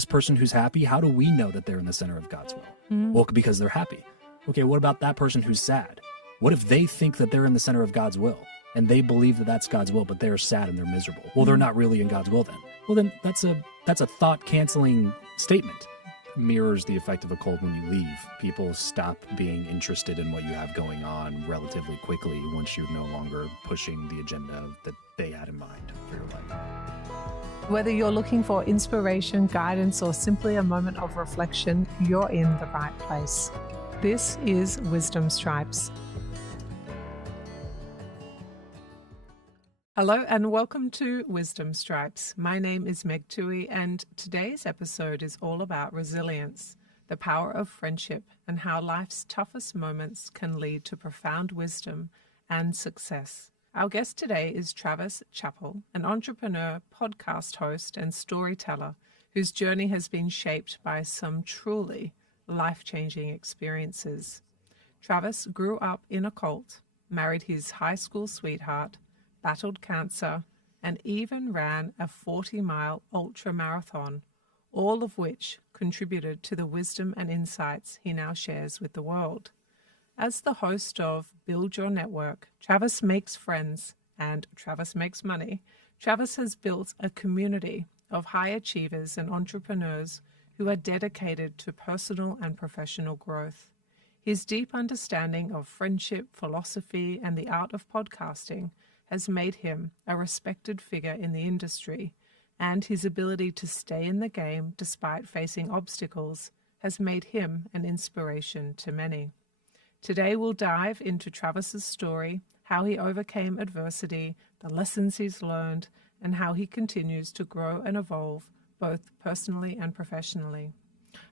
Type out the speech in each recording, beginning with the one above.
This person who's happy, how do we know that they're in the center of God's will? Well, because they're happy. Okay, what about that person who's sad? What if they think that they're in the center of God's will and they believe that that's God's will, but they're sad and they're miserable? Well, they're not really in God's will then. Well, then that's a thought-canceling statement. Mirrors the effect of a cold when you leave. People stop being interested in what you have going on relatively quickly once you're no longer pushing the agenda that they had in mind for your life. Whether you're looking for inspiration, guidance, or simply a moment of reflection, you're in the right place. This is Wisdom Stripes. Hello and welcome to Wisdom Stripes. My name is Meg Tuohey, and today's episode is all about resilience, the power of friendship, and how life's toughest moments can lead to profound wisdom and success. Our guest today is Travis Chappell, an entrepreneur, podcast host, and storyteller whose journey has been shaped by some truly life-changing experiences. Travis grew up in a cult, married his high school sweetheart, battled cancer, and even ran a 40-mile ultra-marathon, all of which contributed to the wisdom and insights he now shares with the world. As the host of Build Your Network, Travis Makes Friends, and Travis Makes Money, Travis has built a community of high achievers and entrepreneurs who are dedicated to personal and professional growth. His deep understanding of friendship, philosophy, and the art of podcasting has made him a respected figure in the industry, and his ability to stay in the game despite facing obstacles has made him an inspiration to many. Today we'll dive into Travis's story, how he overcame adversity, the lessons he's learned, and how he continues to grow and evolve both personally and professionally.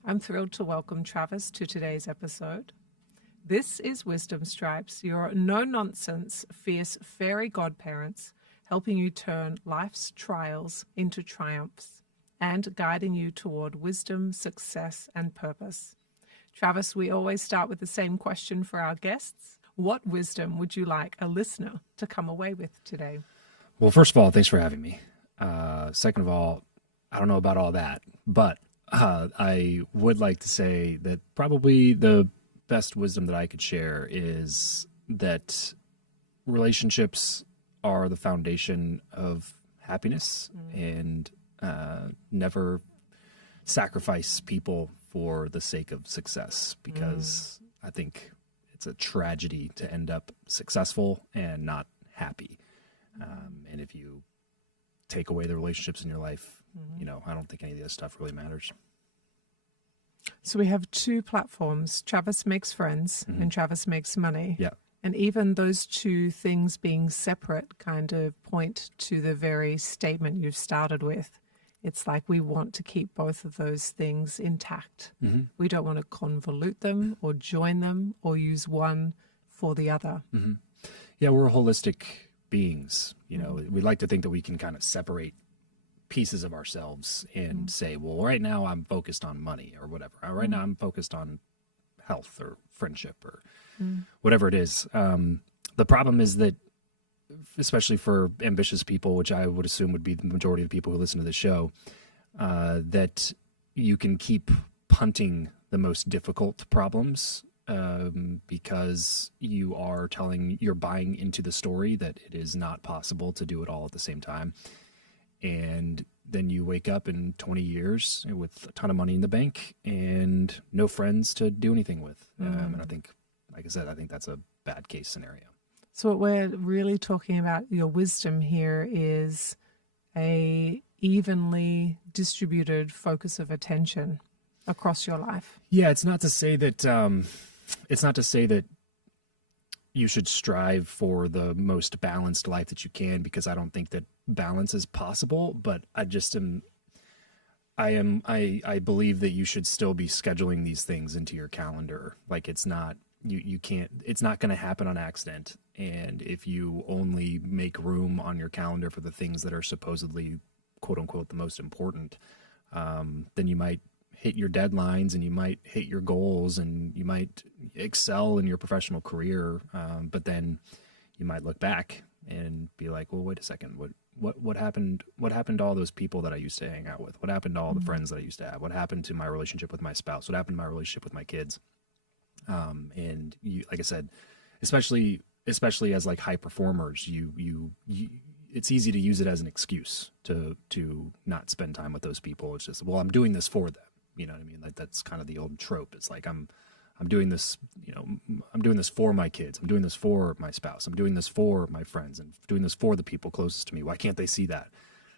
I'm thrilled to welcome Travis to today's episode. This is Wisdom Stripes, your no-nonsense, fierce fairy godparents, helping you turn life's trials into triumphs and guiding you toward wisdom, success, and purpose. Travis, we always start with the same question for our guests. What wisdom would you like a listener to come away with today? Well, first of all, thanks for having me. Second of all, I don't know about all that, but I would like to say that probably the best wisdom that I could share is that relationships are the foundation of happiness, and never sacrifice people for the sake of success, because I think it's a tragedy to end up successful and not happy. And if you take away the relationships in your life, I don't think any of this stuff really matters. So we have two platforms, Travis Makes Friends and Travis Makes Money. Yeah. And even those two things being separate kind of point to the very statement you've started with. It's like we want to keep both of those things intact. We don't want to convolute them or join them or use one for the other. Yeah, we're holistic beings. We like to think that we can kind of separate pieces of ourselves and say, well, right now I'm focused on money or whatever. Right now I'm focused on health or friendship or whatever it is. The problem is that, especially for ambitious people, which I would assume would be the majority of the people who listen to the show, that you can keep punting the most difficult problems because you're buying into the story that it is not possible to do it all at the same time. And then you wake up in 20 years with a ton of money in the bank and no friends to do anything with. And I think, like I said, I think that's a bad case scenario. So what we're really talking about, your wisdom here, is a evenly distributed focus of attention across your life. Yeah, it's not to say that you should strive for the most balanced life that you can, because I don't think that balance is possible, but I believe that you should still be scheduling these things into your calendar. Like it's not going to happen on accident. And if you only make room on your calendar for the things that are supposedly quote unquote the most important, then you might hit your deadlines and you might hit your goals and you might excel in your professional career. But then you might look back and be like, well, wait a second, what happened to all those people that I used to hang out with? What happened to all the friends that I used to have? What happened to my relationship with my spouse? What happened to my relationship with my kids? And you, like I said, especially as like high performers, you it's easy to use it as an excuse to not spend time with those people. It's just, well, I'm doing this for them. You know what I mean? Like that's kind of the old trope. It's like I'm doing this, I'm doing this for my kids. I'm doing this for my spouse. I'm doing this for my friends and doing this for the people closest to me. Why can't they see that?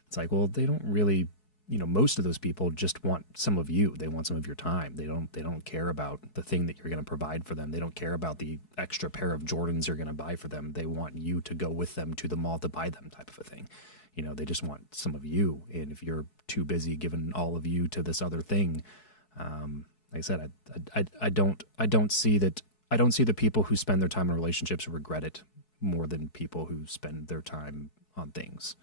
It's like, well, they don't really, most of those people just want some of you. They want some of your time. They don't care about the thing that you're going to provide for them. They don't care about the extra pair of Jordans you're going to buy for them. They want you to go with them to the mall to buy them, type of a thing. They just want some of you. And if you're too busy giving all of you to this other thing, like I said, I don't see that. I don't see the people who spend their time in relationships regret it more than people who spend their time on things.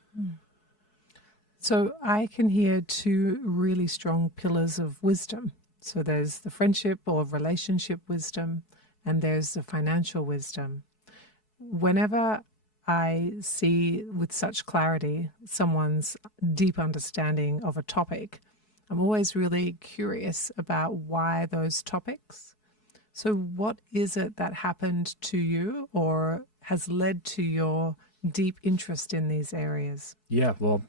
So I can hear two really strong pillars of wisdom. So there's the friendship or relationship wisdom, and there's the financial wisdom. Whenever I see with such clarity someone's deep understanding of a topic, I'm always really curious about why those topics. So what is it that happened to you or has led to your deep interest in these areas? Yeah, well,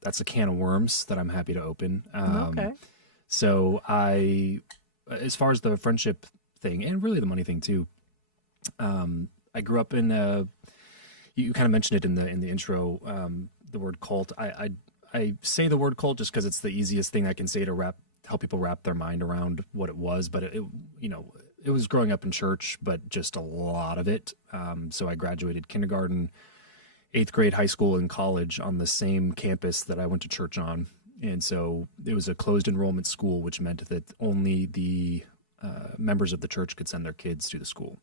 that's a can of worms that I'm happy to open. Okay. So as far as the friendship thing and really the money thing too, I grew up in you kind of mentioned it in the intro, the word cult. I say the word cult just because it's the easiest thing I can say to help people wrap their mind around what it was. But it was growing up in church, but just a lot of it. So I graduated kindergarten, 8th grade, high school, and college on the same campus that I went to church on. And so it was a closed enrollment school, which meant that only the members of the church could send their kids to the school.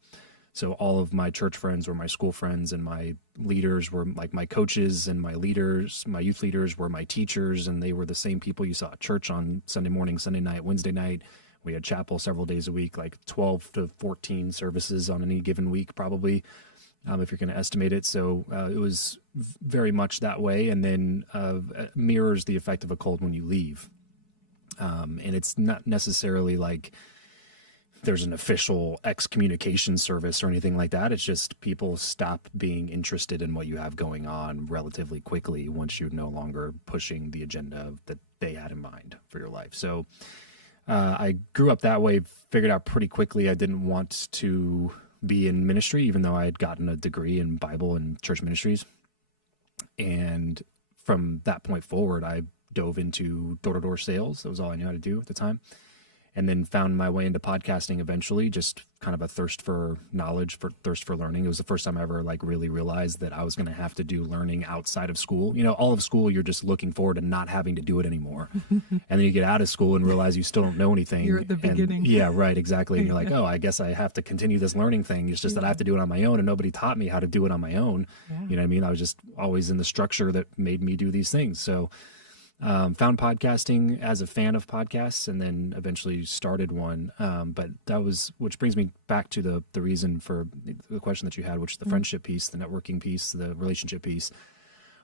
So all of my church friends were my school friends, and my leaders were like my coaches, and my youth leaders were my teachers, and they were the same people you saw at church on Sunday morning, Sunday night, Wednesday night. We had chapel several days a week, like 12 to 14 services on any given week, probably, if you're going to estimate it. So it was very much that way, and then mirrors the effect of a cold when you leave. And it's not necessarily like there's an official excommunication service or anything like that. It's just people stop being interested in what you have going on relatively quickly once you're no longer pushing the agenda that they had in mind for your life. So I grew up that way, figured out pretty quickly I didn't want to be in ministry, even though I had gotten a degree in Bible and church ministries. And from that point forward, I dove into door-to-door sales. That was all I knew how to do at the time. And then found my way into podcasting eventually, just kind of a thirst for knowledge, thirst for learning. It was the first time I ever really realized that I was going to have to do learning outside of school. All of school, you're just looking forward to not having to do it anymore. And then you get out of school and realize you still don't know anything. You're at the beginning. Yeah, right, exactly. And you're like, oh, I guess I have to continue this learning thing. It's just that I have to do it on my own, and nobody taught me how to do it on my own. Yeah. You know what I mean? I was just always in the structure that made me do these things. So found podcasting as a fan of podcasts, and then eventually started one. But that was, which brings me back to the reason for the question that you had, which is the friendship piece, the networking piece, the relationship piece.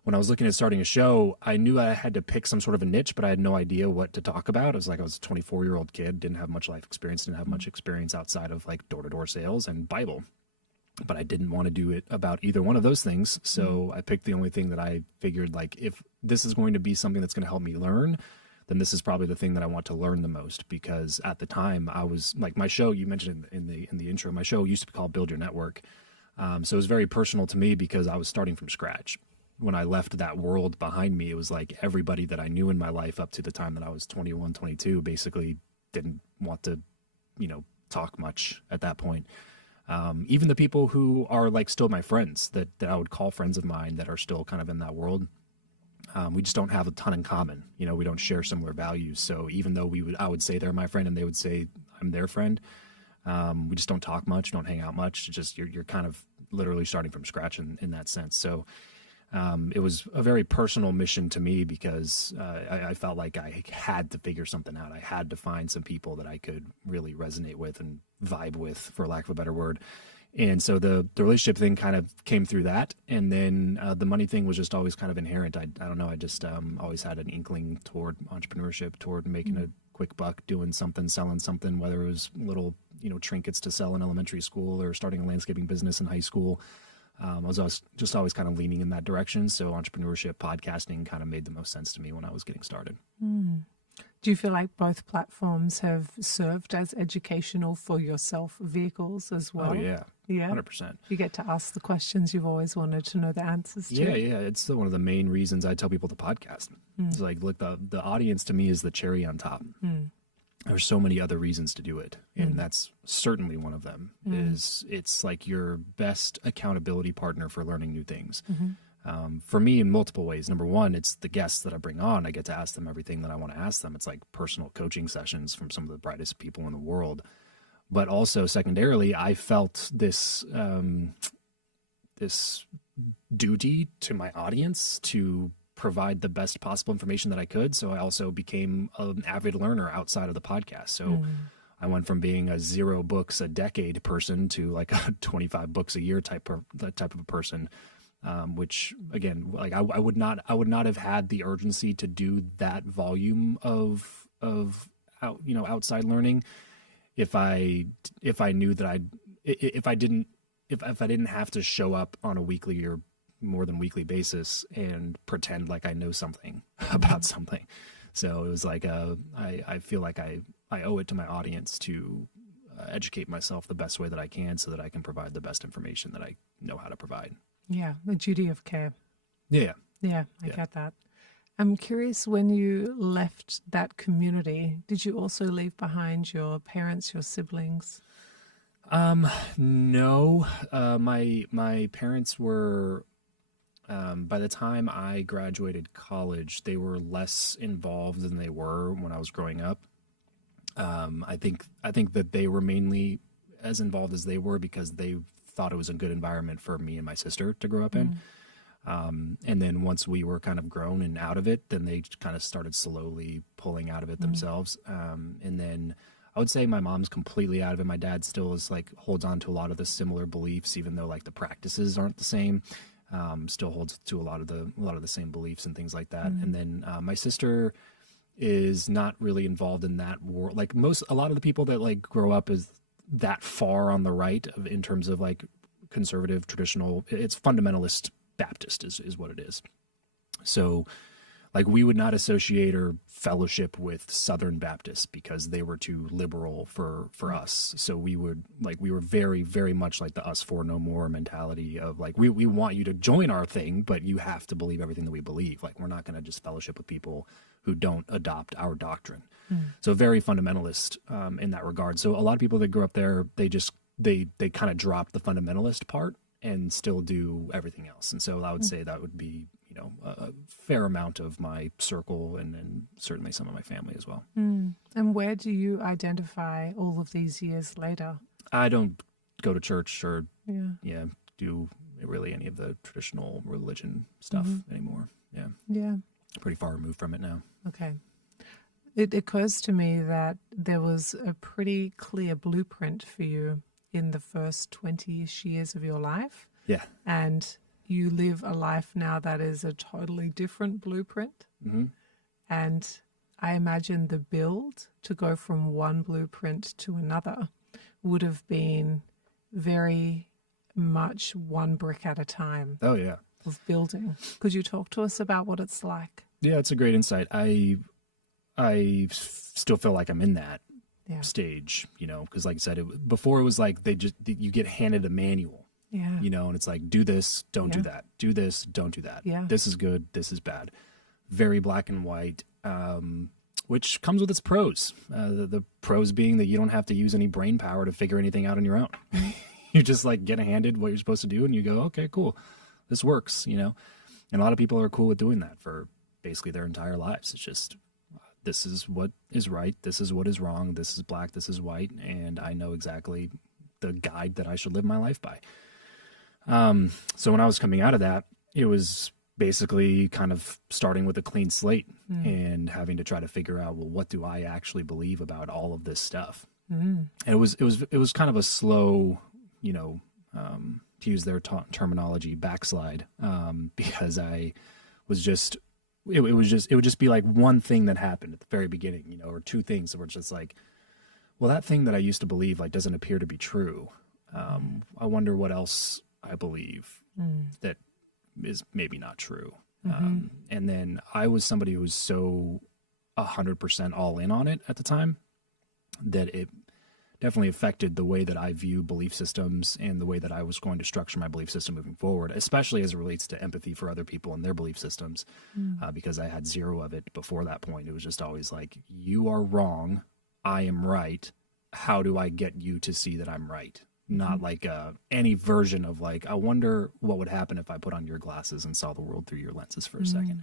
When I was looking at starting a show, I knew I had to pick some sort of a niche, but I had no idea what to talk about. It was like I was a 24-year-old kid, didn't have much life experience, didn't have much experience outside of like door-to-door sales and Bible. But I didn't want to do it about either one of those things. So I picked the only thing that I figured, like, if this is going to be something that's going to help me learn, then this is probably the thing that I want to learn the most. Because at the time I was like, my show, you mentioned in the intro, my show used to be called Build Your Network. So it was very personal to me because I was starting from scratch. When I left that world behind me, it was like everybody that I knew in my life up to the time that I was 21, 22, basically didn't want to, talk much at that point. Even the people who are like still my friends that I would call friends of mine that are still kind of in that world, we just don't have a ton in common. We don't share similar values. So even though I would say they're my friend and they would say I'm their friend, we just don't talk much, don't hang out much. It's just you're kind of literally starting from scratch in that sense. So it was a very personal mission to me because I felt like I had to figure something out. I had to find some people that I could really resonate with and vibe with, for lack of a better word. And so the relationship thing kind of came through that. And then the money thing was just always kind of inherent. I don't know. I just always had an inkling toward entrepreneurship, toward making a quick buck, doing something, selling something, whether it was little, trinkets to sell in elementary school or starting a landscaping business in high school. I was always kind of leaning in that direction. So entrepreneurship, podcasting kind of made the most sense to me when I was getting started. Do you feel like both platforms have served as educational for yourself vehicles as well? Oh, yeah. Yeah. 100%. You get to ask the questions you've always wanted to know the answers to. Yeah. It's one of the main reasons I tell people to podcast. It's like, look, the audience to me is the cherry on top. There's so many other reasons to do it. And that's certainly one of them is it's like your best accountability partner for learning new things. For me in multiple ways. Number one, it's the guests that I bring on. I get to ask them everything that I want to ask them. It's like personal coaching sessions from some of the brightest people in the world. But also secondarily, I felt this this duty to my audience to provide the best possible information that I could. So I also became an avid learner outside of the podcast. So I went from being a 0 books a decade person to like a 25 books a year type of a person. Which again, like I would not have had the urgency to do that volume of outside learning if I knew that if I didn't have to show up on a weekly or more than weekly basis and pretend like I know something about something. So it was like I feel like I owe it to my audience to educate myself the best way that I can so that I can provide the best information that I know how to provide. Yeah, the duty of care. Yeah. I get that. I'm curious, when you left that community, did you also leave behind your parents, your siblings? No. My parents were, by the time I graduated college, they were less involved than they were when I was growing up. I think that they were mainly as involved as they were because they thought it was a good environment for me and my sister to grow up in. And then once we were kind of grown and out of it, then they kind of started slowly pulling out of it themselves. And then I would say my mom's completely out of it. My dad still is like holds on to a lot of the similar beliefs, even though like the practices aren't the same. Still holds to a lot of the same beliefs and things like that. And then my sister is not really involved in that world. Like a lot of the people that like grow up as that far on the right in terms of like conservative, traditional, it's fundamentalist Baptist is what it is. So like we would not associate or fellowship with Southern Baptists because they were too liberal for us. So we were very, very much like the us for no more mentality of like, we want you to join our thing, but you have to believe everything that we believe. Like we're not going to just fellowship with people who don't adopt our doctrine. So very fundamentalist in that regard. So a lot of people that grew up there, they kind of drop the fundamentalist part and still do everything else. And so I would say that would be, a fair amount of my circle and certainly some of my family as well. And where do you identify all of these years later? I don't go to church or do really any of the traditional religion stuff anymore. Yeah. Pretty far removed from it now. Okay. It occurs to me that there was a pretty clear blueprint for you in the first 20-ish years of your life. Yeah. And you live a life now that is a totally different blueprint. And I imagine the build to go from one blueprint to another would have been very much one brick at a time. Oh, yeah. Of building. Could you talk to us about what it's like? Yeah, it's a great insight. I still feel like I'm in that stage, because like I said, before it was like you get handed a manual, and it's like, do this, don't do that, do this, don't do that. Yeah. This is good, this is bad. Very black and white, which comes with its pros. The pros being that you don't have to use any brain power to figure anything out on your own. You just like get handed what you're supposed to do and you go, okay, cool, this works, and a lot of people are cool with doing that for basically their entire lives. It's just, this is what is right, this is what is wrong, this is black, this is white, and I know exactly the guide that I should live my life by. So when I was coming out of that, it was basically kind of starting with a clean slate and having to try to figure out, well, what do I actually believe about all of this stuff? And it was kind of a slow, to use their terminology, backslide, because I was just, it would just be like one thing that happened at the very beginning, you know, or two things that were just like, well, that thing that I used to believe like doesn't appear to be true. I wonder what else I believe that is maybe not true. And then I was somebody who was so 100% all in on it at the time that it definitely affected the way that I view belief systems and the way that I was going to structure my belief system moving forward, especially as it relates to empathy for other people and their belief systems, because I had zero of it before that point. It was just always like, you are wrong, I am right. How do I get you to see that I'm right? Not like any version of like, I wonder what would happen if I put on your glasses and saw the world through your lenses for a second.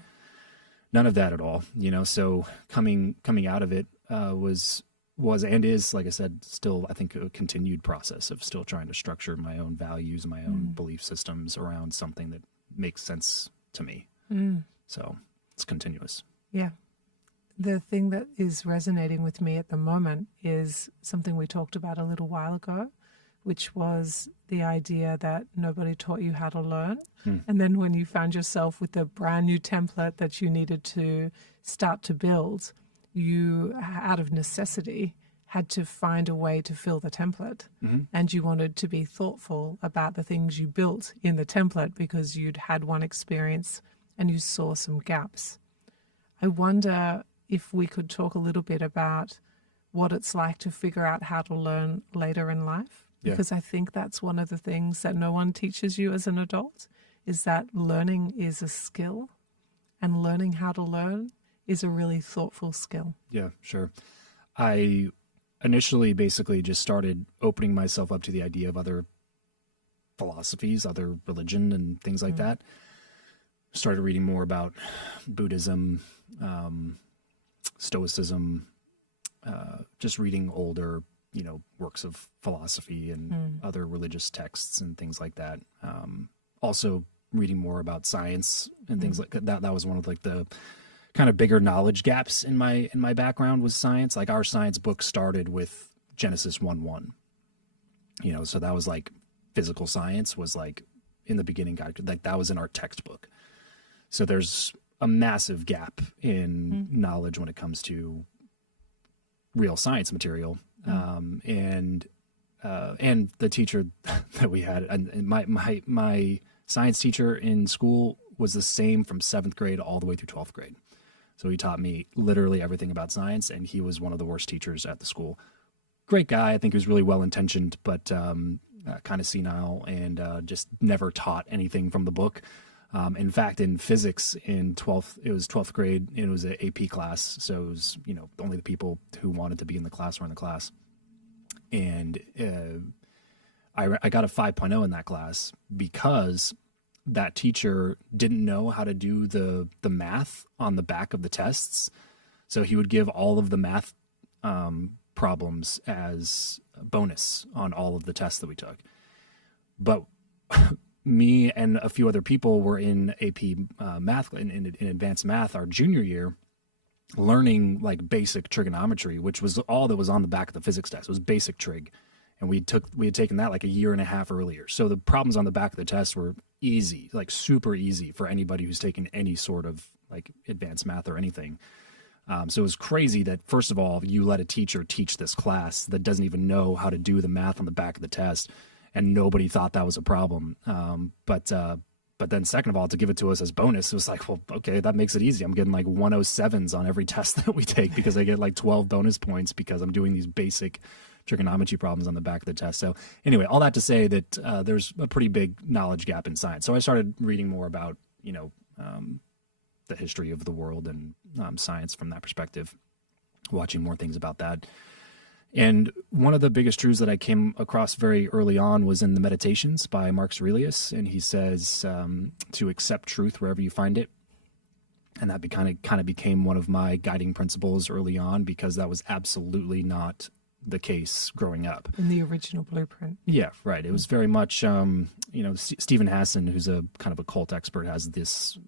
None of that at all, you know. So coming out of it was and is, like I said, still I think a continued process of still trying to structure my own values and my own belief systems around something that makes sense to me. So it's continuous. Yeah. The thing that is resonating with me at the moment is something we talked about a little while ago, which was the idea that nobody taught you how to learn. And then when you found yourself with a brand new template that you needed to start to build, you, out of necessity, had to find a way to fill the template. And you wanted to be thoughtful about the things you built in the template because you'd had one experience and you saw some gaps. I wonder if we could talk a little bit about what it's like to figure out how to learn later in life. Because I think that's one of the things that no one teaches you as an adult, is that learning is a skill, and learning how to learn is a really thoughtful skill. Yeah, sure. I initially basically just started opening myself up to the idea of other philosophies, other religion and things like that. Started reading more about Buddhism, Stoicism, just reading older, you know, works of philosophy and other religious texts and things like that. Also reading more about science and things like that. That was one of like the kind of bigger knowledge gaps in my background was science. Like our science book started with Genesis 1:1. You know, so that was like physical science was like in the beginning, like that was in our textbook. So there's a massive gap in knowledge when it comes to real science material. And the teacher that we had, and my science teacher in school was the same from 7th grade all the way through 12th grade. So he taught me literally everything about science, and he was one of the worst teachers at the school. Great guy. I think he was really well-intentioned, but kind of senile and just never taught anything from the book. In fact, in physics in 12th grade, it was an AP class. So it was, you know, only the people who wanted to be in the class were in the class. And I got a 5.0 in that class because that teacher didn't know how to do the math on the back of the tests. So he would give all of the math problems as a bonus on all of the tests that we took. But me and a few other people were in AP math, in advanced math our junior year, learning like basic trigonometry, which was all that was on the back of the physics test. It was basic trig. And we had taken that like a year and a half earlier. So the problems on the back of the test were easy, like super easy for anybody who's taken any sort of like advanced math or anything. So it was crazy that, first of all, you let a teacher teach this class that doesn't even know how to do the math on the back of the test, and nobody thought that was a problem. But then second of all, to give it to us as bonus, it was like, well, okay, that makes it easy. I'm getting like 107s on every test that we take because I get like 12 bonus points because I'm doing these basic trigonometry problems on the back of the test. So anyway, all that to say that there's a pretty big knowledge gap in science. So I started reading more about, you know, the history of the world and science from that perspective, watching more things about that. And one of the biggest truths that I came across very early on was in the Meditations by Marcus Aurelius. And he says to accept truth wherever you find it. And that kind of became one of my guiding principles early on, because that was absolutely not the case growing up. In the original blueprint. Yeah, right. It was very much, you know, Stephen Hassan, who's a kind of a cult expert, has this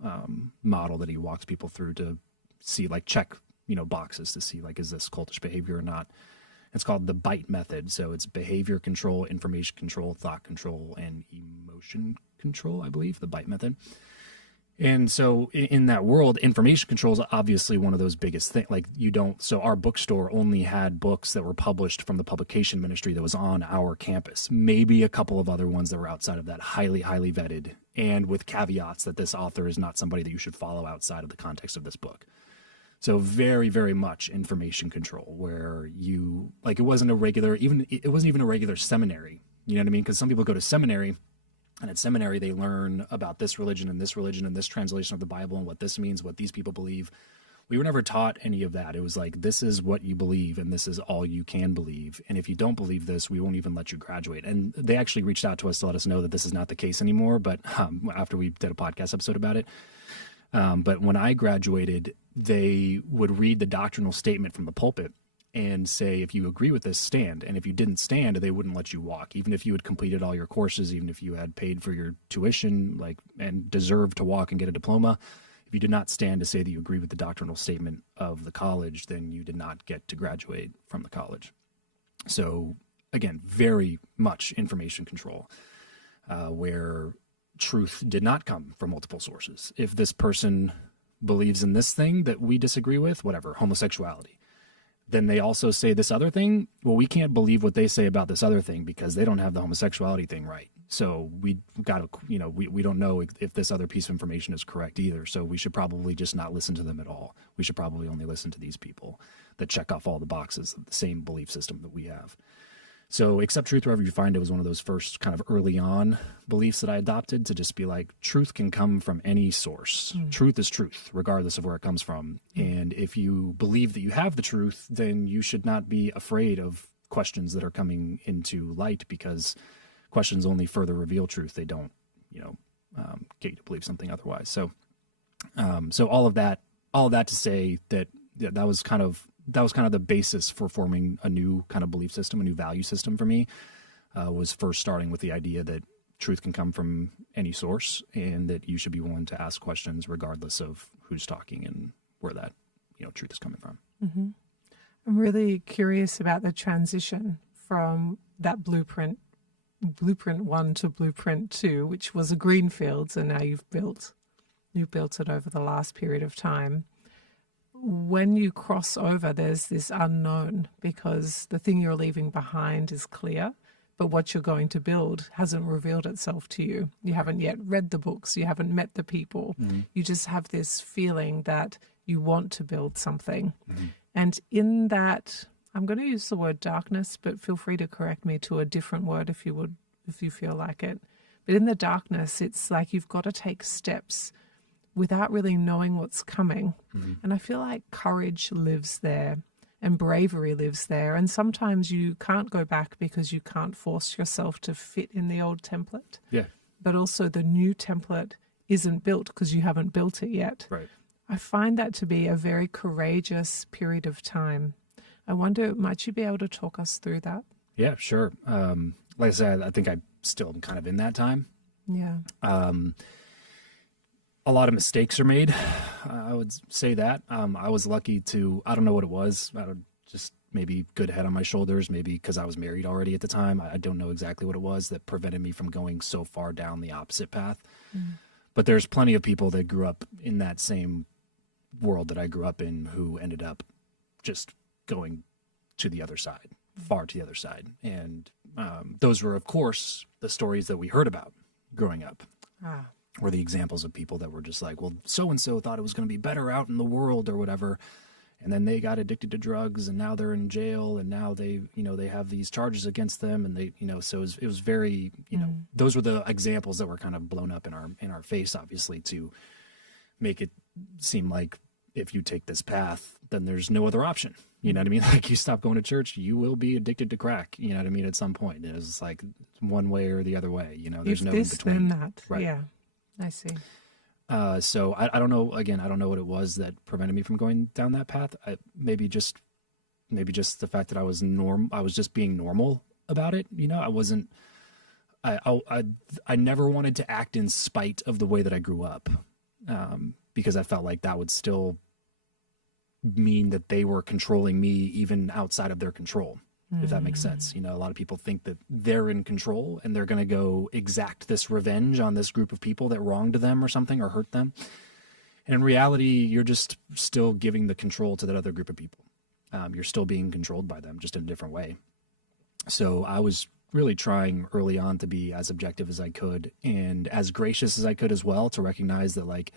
model that he walks people through to see, like, check, you know, boxes to see, like, is this cultish behavior or not? It's called the BITE method. So it's behavior control, information control, thought control, and emotion control, I believe, the BITE method. And so in that world, information control is obviously one of those biggest things. Like so our bookstore only had books that were published from the publication ministry that was on our campus. Maybe a couple of other ones that were outside of that, highly, highly vetted, and with caveats that this author is not somebody that you should follow outside of the context of this book. So very, very much information control, where it wasn't even a regular seminary. You know what I mean? Because some people go to seminary, and at seminary, they learn about this religion and this translation of the Bible and what this means, what these people believe. We were never taught any of that. It was like, this is what you believe, and this is all you can believe. And if you don't believe this, we won't even let you graduate. And they actually reached out to us to let us know that this is not the case anymore. But after we did a podcast episode about it, but when I graduated, they would read the doctrinal statement from the pulpit and say, if you agree with this, stand. And if you didn't stand, they wouldn't let you walk. Even if you had completed all your courses, even if you had paid for your tuition, and deserved to walk and get a diploma, if you did not stand to say that you agree with the doctrinal statement of the college, then you did not get to graduate from the college. So again, very much information control, where truth did not come from multiple sources. If this person believes in this thing that we disagree with, whatever, homosexuality, then they also say this other thing. Well, we can't believe what they say about this other thing because they don't have the homosexuality thing right. So we got to, we don't know if this other piece of information is correct either. So we should probably just not listen to them at all. We should probably only listen to these people that check off all the boxes of the same belief system that we have. So accept truth wherever you find it was one of those first kind of early on beliefs that I adopted, to just be like, truth can come from any source. Truth is truth, regardless of where it comes from. And if you believe that you have the truth, then you should not be afraid of questions that are coming into light, because questions only further reveal truth. They don't, get you to believe something otherwise. So, all of that to say that that was kind of the basis for forming a new kind of belief system, a new value system for me, was first starting with the idea that truth can come from any source, and that you should be willing to ask questions regardless of who's talking and where that, truth is coming from. Mm-hmm. I'm really curious about the transition from that blueprint 1 to blueprint 2, which was a greenfield, and now you've built it over the last period of time. When you cross over, there's this unknown, because the thing you're leaving behind is clear, but what you're going to build hasn't revealed itself to you. You haven't yet read the books. You haven't met the people. Mm-hmm. You just have this feeling that you want to build something. Mm-hmm. And in that, I'm going to use the word darkness, but feel free to correct me to a different word if you feel like it. But in the darkness, it's like you've got to take steps without really knowing what's coming. Mm-hmm. And I feel like courage lives there, and bravery lives there. And sometimes you can't go back because you can't force yourself to fit in the old template. Yeah. But also the new template isn't built because you haven't built it yet. Right. I find that to be a very courageous period of time. I wonder, might you be able to talk us through that? Yeah, sure. Like I said, I think I still am kind of in that time. Yeah. A lot of mistakes are made. I would say that. I was lucky to, I don't know what it was. Just maybe good head on my shoulders, maybe because I was married already at the time. I don't know exactly what it was that prevented me from going so far down the opposite path. Mm. But there's plenty of people that grew up in that same world that I grew up in who ended up just going to the other side, far to the other side. And those were, of course, the stories that we heard about growing up. Or the examples of people that were just like, well, so-and-so thought it was going to be better out in the world or whatever. And then they got addicted to drugs, and now they're in jail, and now they have these charges against them. And they, so it was very, those were the examples that were kind of blown up in our face, obviously, to make it seem like if you take this path, then there's no other option. You know what I mean? Like, you stop going to church, you will be addicted to crack. You know what I mean? At some point, it's like one way or the other way. There's no in between. Then that, right. Yeah. I see. So I don't know. Again, I don't know what it was that prevented me from going down that path. Maybe just the fact that I was just being normal about it. I wasn't. I never wanted to act in spite of the way that I grew up, because I felt like that would still mean that they were controlling me even outside of their control. if that makes sense. You know, a lot of people think that they're in control and they're going to go exact this revenge on this group of people that wronged them or something or hurt them. And in reality, you're just still giving the control to that other group of people. You're still being controlled by them, just in a different way. So I was really trying early on to be as objective as I could and as gracious as I could as well, to recognize that, like,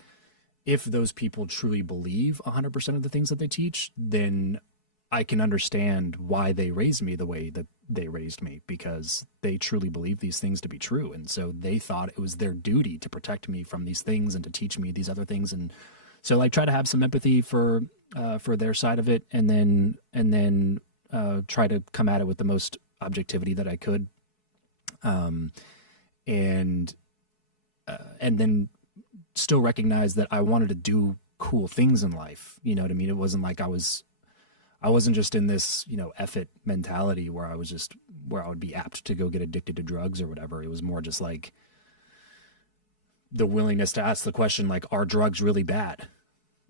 if those people truly believe 100% of the things that they teach, then I can understand why they raised me the way that they raised me, because they truly believe these things to be true. And so they thought it was their duty to protect me from these things and to teach me these other things. And so, like, try to have some empathy for their side of it, and then try to come at it with the most objectivity that I could. And then still recognize that I wanted to do cool things in life. You know what I mean? It wasn't like I wasn't just in this, you know, F it mentality where I would be apt to go get addicted to drugs or whatever. It was more just like the willingness to ask the question, like, are drugs really bad?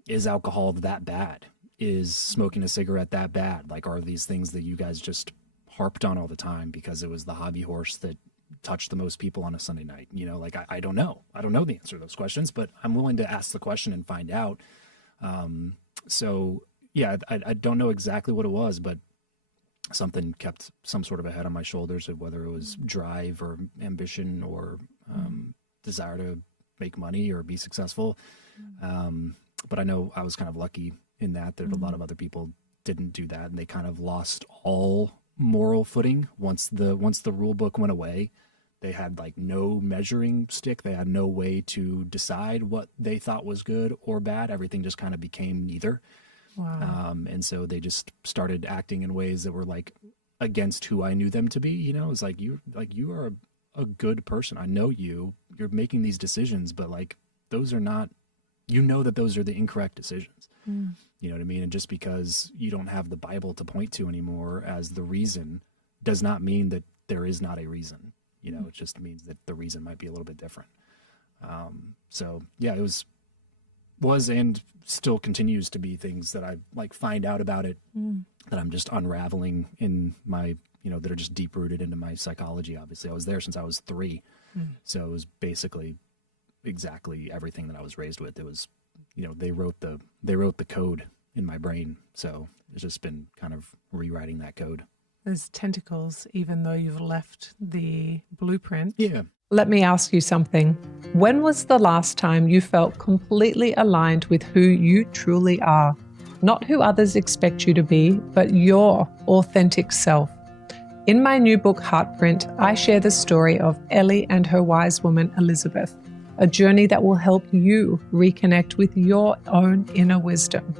Is alcohol that bad? Is smoking a cigarette that bad? Like, are these things that you guys just harped on all the time because it was the hobby horse that touched the most people on a Sunday night? You know, like, I don't know. I don't know the answer to those questions, but I'm willing to ask the question and find out. So yeah, I don't know exactly what it was, but something kept some sort of a head on my shoulders, of whether it was drive or ambition or desire to make money or be successful. But I know I was kind of lucky in that a lot of other people didn't do that, and they kind of lost all moral footing once the rule book went away. They had, like, no measuring stick. They had no way to decide what they thought was good or bad. Everything just kind of became neither. Wow. And so they just started acting in ways that were, like, against who I knew them to be. You know, it's like, you are a good person. I know you're making these decisions, but, like, those are not, you know, that those are the incorrect decisions. You know what I mean? And just because you don't have the Bible to point to anymore as the reason does not mean that there is not a reason. You know, it just means that the reason might be a little bit different. So yeah, it was and still continues to be things that I, like, find out about it that I'm just unraveling in my, you know, that are just deep rooted into my psychology. Obviously, I was there since I was 3. So it was basically exactly everything that I was raised with. It was, you know, they wrote the code in my brain. So it's just been kind of rewriting that code. There's tentacles, even though you've left the blueprint. Yeah. Let me ask you something. When was the last time you felt completely aligned with who you truly are? Not who others expect you to be, but your authentic self. In my new book, Heartprint, I share the story of Ellie and her wise woman, Elizabeth, a journey that will help you reconnect with your own inner wisdom.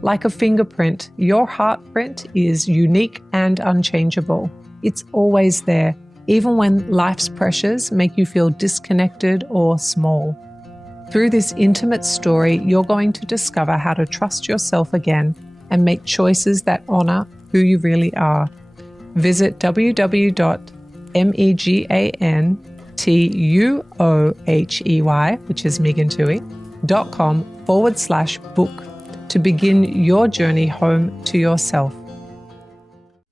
Like a fingerprint, your heartprint is unique and unchangeable. It's always there, even when life's pressures make you feel disconnected or small. Through this intimate story, you're going to discover how to trust yourself again and make choices that honor who you really are. Visit www.megantuohey, which is Meg and Tuohey.com/book to begin your journey home to yourself.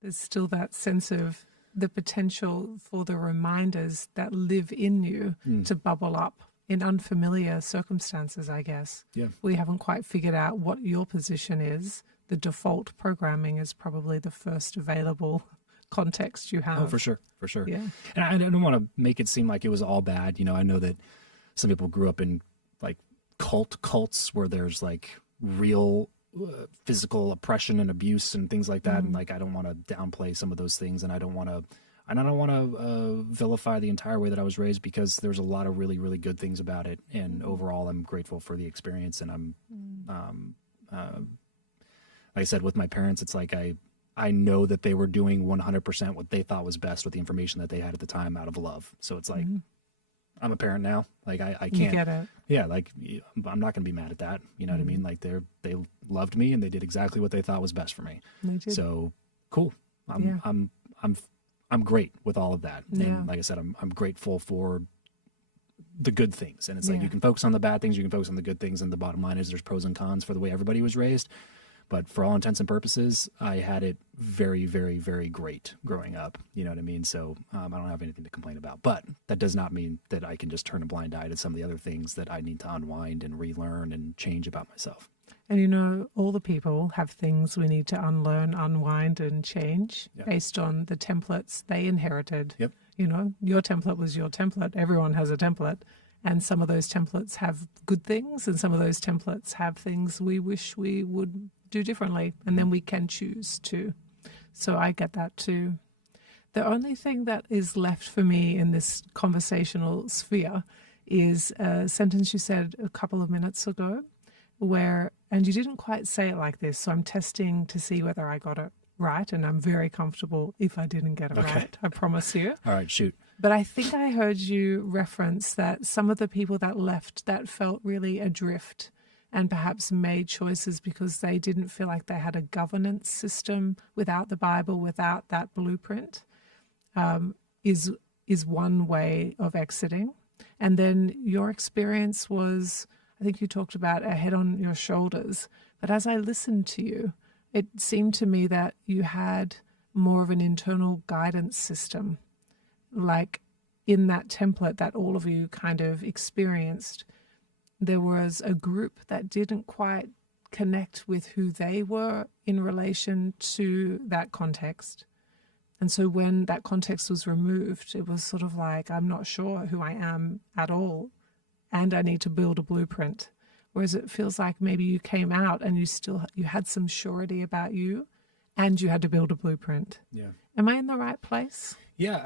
There's still that sense of the potential for the reminders that live in you to bubble up in unfamiliar circumstances, I guess. Yeah. We haven't quite figured out what your position is. The default programming is probably the first available context you have. Oh, for sure. For sure. Yeah. And I don't want to make it seem like it was all bad. You know, I know that some people grew up in, like, cults where there's, like, real physical oppression and abuse and things like that. And, like, I don't want to downplay some of those things, and I don't want to vilify the entire way that I was raised, because there's a lot of really, really good things about it. And overall, I'm grateful for the experience. And I'm, like I said, with my parents, it's like I know that they were doing 100% what they thought was best with the information that they had at the time, out of love. So it's like, I'm a parent now. Like, I can't. You get it. Yeah, like, I'm not going to be mad at that. You know what I mean? Like, they loved me and they did exactly what they thought was best for me. They did. So cool. I'm great with all of that. Yeah. And like I said, I'm grateful for the good things. And it's like, you can focus on the bad things, you can focus on the good things, and the bottom line is there's pros and cons for the way everybody was raised. But for all intents and purposes, I had it very, very, very great growing up. You know what I mean? So I don't have anything to complain about. But that does not mean that I can just turn a blind eye to some of the other things that I need to unwind and relearn and change about myself. And you know, all the people have things we need to unlearn, unwind, and change based on the templates they inherited. Yep. You know, your template was your template. Everyone has a template. And some of those templates have good things, and some of those templates have things we wish we would do differently. And then we can choose to. So I get that too. The only thing that is left for me in this conversational sphere is a sentence you said a couple of minutes ago where, and you didn't quite say it like this, so I'm testing to see whether I got it right, and I'm very comfortable if I didn't get it right, I promise you. All right, shoot. But I think I heard you reference that some of the people that left that felt really adrift and perhaps made choices because they didn't feel like they had a governance system without the Bible, without that blueprint, is one way of exiting. And then your experience was, I think you talked about a head on your shoulders. But as I listened to you, it seemed to me that you had more of an internal guidance system, like in that template that all of you kind of experienced. There was a group that didn't quite connect with who they were in relation to that context. And so when that context was removed, it was sort of like, I'm not sure who I am at all, and I need to build a blueprint. Whereas it feels like maybe you came out and you had some surety about you, and you had to build a blueprint. Yeah. Am I in the right place? Yeah,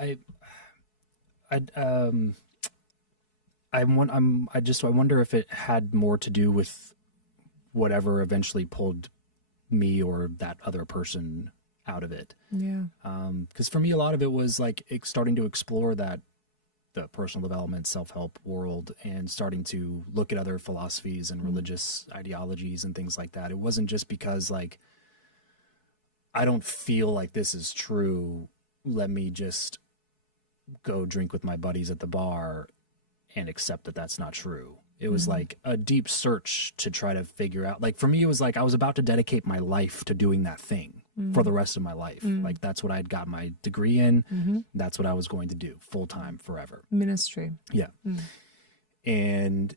I wonder if it had more to do with whatever eventually pulled me or that other person out of it. Yeah. Because for me, a lot of it was like starting to explore the personal development, self-help world, and starting to look at other philosophies and religious ideologies and things like that. It wasn't just because like, I don't feel like this is true, let me just go drink with my buddies at the bar and accept that that's not true. It was like a deep search to try to figure out, like for me, it was like I was about to dedicate my life to doing that thing for the rest of my life. Like that's what I'd got my degree in. That's what I was going to do full time forever. Ministry. Yeah. And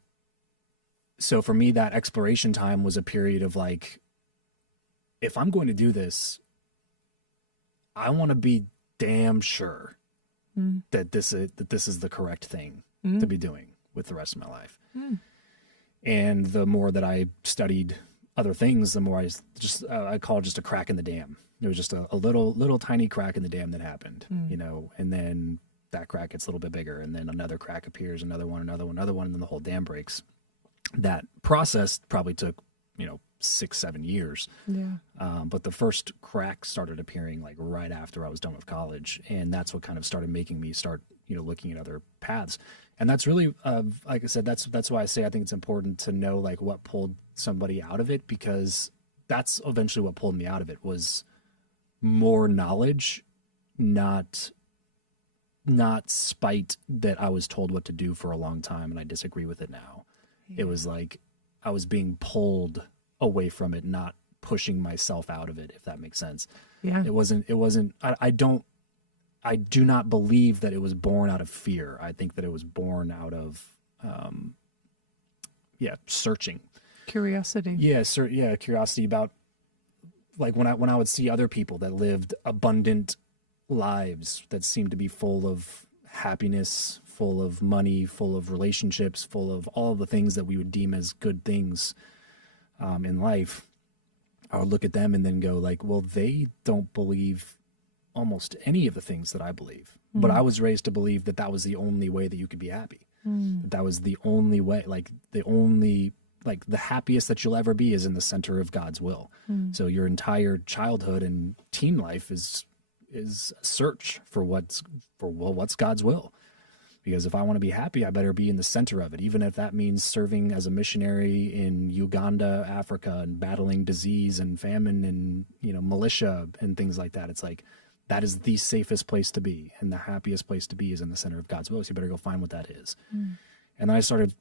so for me, that exploration time was a period of like, if I'm going to do this, I want to be damn sure that this is the correct thing to be doing with the rest of my life. And the more that I studied other things, the more I call it just a crack in the dam. It was just a little tiny crack in the dam that happened, you know, and then that crack gets a little bit bigger, and then another crack appears, another one, and then the whole dam breaks. That process probably took, 6-7 years. Yeah. But the first crack started appearing like right after I was done with college. And that's what kind of started making me start, looking at other paths. And that's really, like I said, that's why I say I think it's important to know like what pulled somebody out of it, because that's eventually what pulled me out of it was more knowledge, not spite that I was told what to do for a long time and I disagree with it now. Yeah. It was like I was being pulled away from it, not pushing myself out of it, if that makes sense. Yeah. It wasn't, I do not believe that it was born out of fear. I think that it was born out of, searching. Curiosity. Yeah. Curiosity about like when I would see other people that lived abundant lives that seemed to be full of happiness, full of money, full of relationships, full of all the things that we would deem as good things in life, I would look at them and then go like, well, they don't believe almost any of the things that I believe. But I was raised to believe that that was the only way that you could be happy. That was the only way, like the happiest that you'll ever be is in the center of God's will. So your entire childhood and teen life is a search for what's God's will. Because if I want to be happy, I better be in the center of it, even if that means serving as a missionary in Uganda, Africa, and battling disease and famine and, militia and things like that. It's like, that is the safest place to be, and the happiest place to be is in the center of God's will. So you better go find what that is. And I started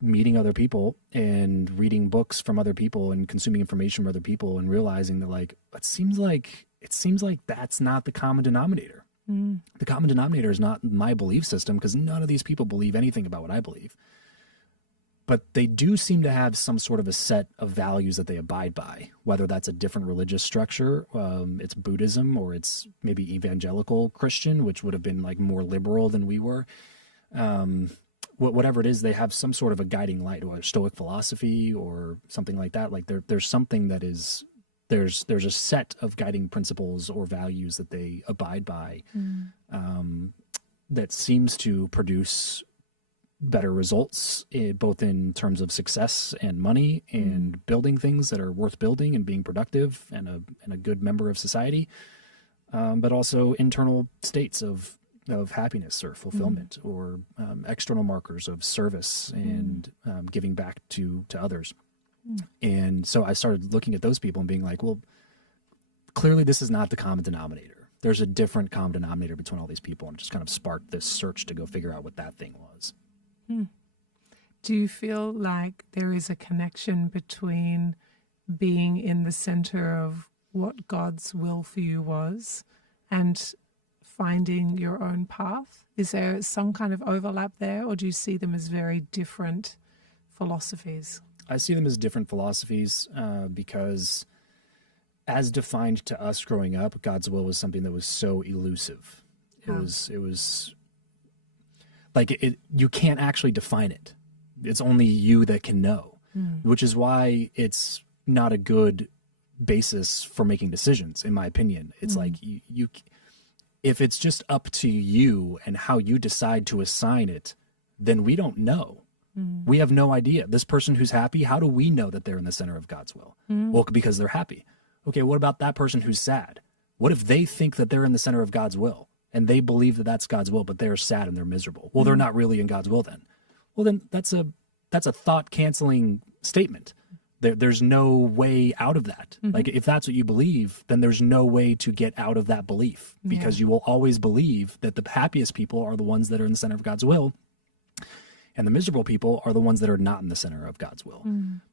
meeting other people and reading books from other people and consuming information from other people and realizing that like it seems like that's not the common denominator. The common denominator is not my belief system, because none of these people believe anything about what I believe. But they do seem to have some sort of a set of values that they abide by, whether that's a different religious structure, it's Buddhism, or it's maybe evangelical Christian, which would have been like more liberal than we were. Whatever it is, they have some sort of a guiding light, or Stoic philosophy or something like that. Like there's something that is, there's a set of guiding principles or values that they abide by, that seems to produce better results, both in terms of success and money and building things that are worth building and being productive and a good member of society, but also internal states of happiness or fulfillment, or external markers of service and giving back to others. And so I started looking at those people and being like, well, clearly this is not the common denominator. There's a different common denominator between all these people, and just kind of sparked this search to go figure out what that thing was. Do you feel like there is a connection between being in the center of what God's will for you was and finding your own path? Is there some kind of overlap there, or do you see them as very different philosophies? I see them as different philosophies because, as defined to us growing up, God's will was something that was so elusive. It was like you can't actually define it. It's only you that can know, which is why it's not a good basis for making decisions, in my opinion. It's like you if it's just up to you and how you decide to assign it, then we don't know. We have no idea. This person who's happy, how do we know that they're in the center of God's will? Well, because they're happy. Okay, what about that person who's sad? What if they think that they're in the center of God's will and they believe that that's God's will, but they're sad and they're miserable? Well, they're not really in God's will then. Well, then that's a thought-canceling statement. There's no way out of that. Like, if that's what you believe, then there's no way to get out of that belief, because you will always believe that the happiest people are the ones that are in the center of God's will, and the miserable people are the ones that are not in the center of God's will.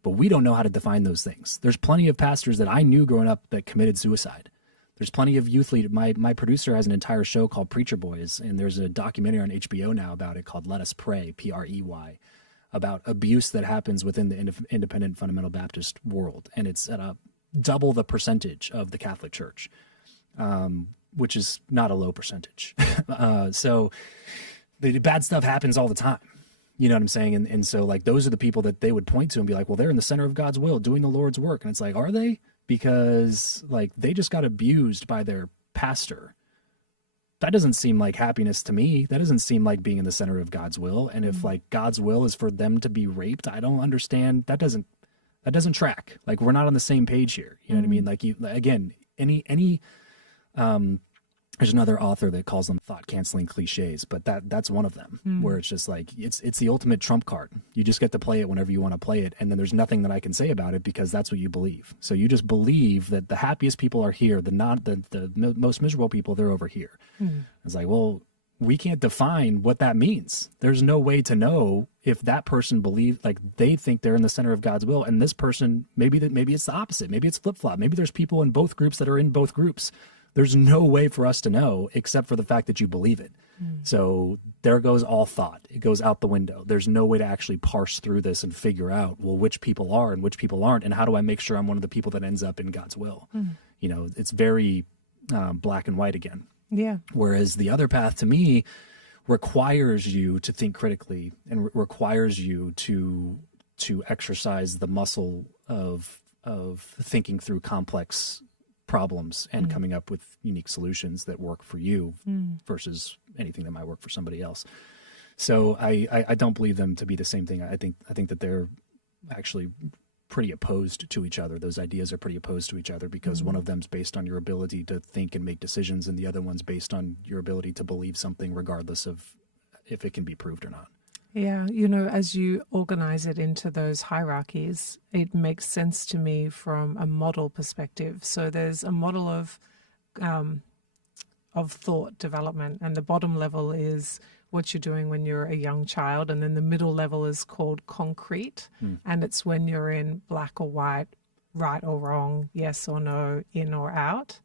But we don't know how to define those things. There's plenty of pastors that I knew growing up that committed suicide. There's plenty of youth leaders. My producer has an entire show called Preacher Boys, and there's a documentary on HBO now about it called Let Us Pray, Prey, about abuse that happens within the independent fundamental Baptist world. And it's at double the percentage of the Catholic Church, which is not a low percentage. So the bad stuff happens all the time. You know what I'm saying? And so, like, those are the people that they would point to and be like, well, they're in the center of God's will, doing the Lord's work. And it's like, are they? Because, like, they just got abused by their pastor. That doesn't seem like happiness to me. That doesn't seem like being in the center of God's will. And if, like, God's will is for them to be raped, I don't understand. That doesn't track. Like, we're not on the same page here. You know what I mean? Like, there's another author that calls them thought-canceling cliches, but that's one of them, where it's just like, it's the ultimate trump card. You just get to play it whenever you want to play it, and then there's nothing that I can say about it because that's what you believe. So you just believe that the happiest people are here, the most miserable people, they're over here. It's like, well, we can't define what that means. There's no way to know if that person believes, like, they think they're in the center of God's will, and this person, maybe it's the opposite. Maybe it's flip-flop. Maybe there's people in both groups that are in both groups. There's no way for us to know except for the fact that you believe it. So there goes all thought. It goes out the window. There's no way to actually parse through this and figure out, well, which people are and which people aren't, and how do I make sure I'm one of the people that ends up in God's will? You know, it's very black and white again. Yeah. Whereas the other path, to me, requires you to think critically and requires you to exercise the muscle of thinking through complex problems and coming up with unique solutions that work for you versus anything that might work for somebody else. So I don't believe them to be the same thing. I think that they're actually pretty opposed to each other. Those ideas are pretty opposed to each other because one of them's based on your ability to think and make decisions, and the other one's based on your ability to believe something regardless of if it can be proved or not. Yeah, you know, as you organize it into those hierarchies, it makes sense to me from a model perspective. So there's a model of of thought development. And the bottom level is what you're doing when you're a young child. And then the middle level is called concrete. And it's when you're in black or white, right or wrong, yes or no, in or out.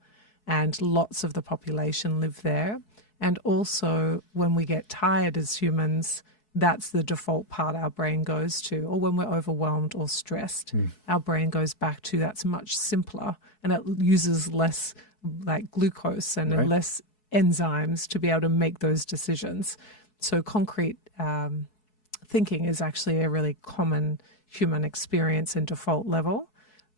And lots of the population live there. And also when we get tired as humans, that's the default part our brain goes to. Or when we're overwhelmed or stressed, our brain goes back to that's much simpler, and it uses less like glucose and less enzymes to be able to make those decisions. So concrete thinking is actually a really common human experience and default level.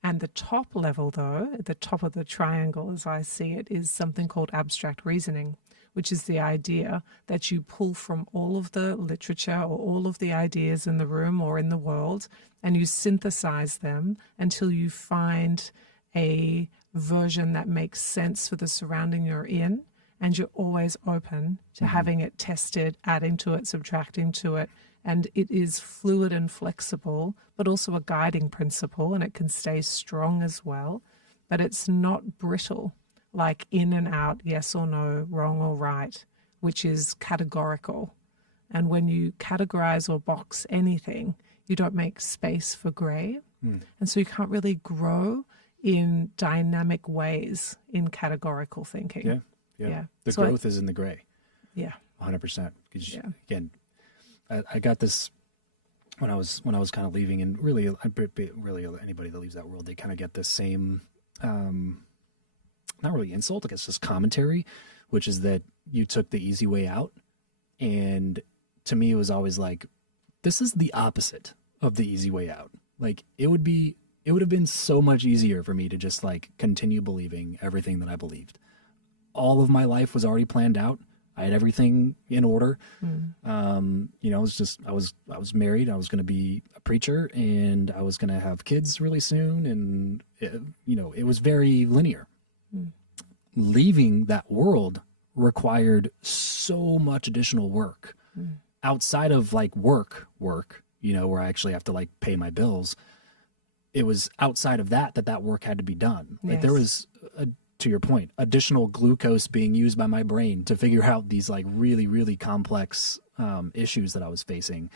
And the top level, though, at the top of the triangle, as I see it, is something called abstract reasoning, which is the idea that you pull from all of the literature or all of the ideas in the room or in the world, and you synthesize them until you find a version that makes sense for the surrounding you're in, and you're always open to having it tested, adding to it, subtracting to it. And it is fluid and flexible, but also a guiding principle, and it can stay strong as well. But it's not brittle, like in and out, yes or no, wrong or right, which is categorical. And when you categorize or box anything, you don't make space for gray. And so you can't really grow in dynamic ways in categorical thinking. Yeah. The growth is in the gray. Yeah. 100%. Because again, I got this when I was kind of leaving, and really anybody that leaves that world, they kind of get this same, not really insult, I guess just commentary, which is that you took the easy way out. And to me, it was always like, this is the opposite of the easy way out. Like it would have been so much easier for me to just like continue believing everything that I believed. All of my life was already planned out. I had everything in order. You know, I was married. I was going to be a preacher, and I was going to have kids really soon. And it was very linear. Leaving that world required so much additional work outside of like work, where I actually have to like pay my bills. It was outside of that work had to be done. Like there was to your point, additional glucose being used by my brain to figure out these like really, really complex issues that I was facing.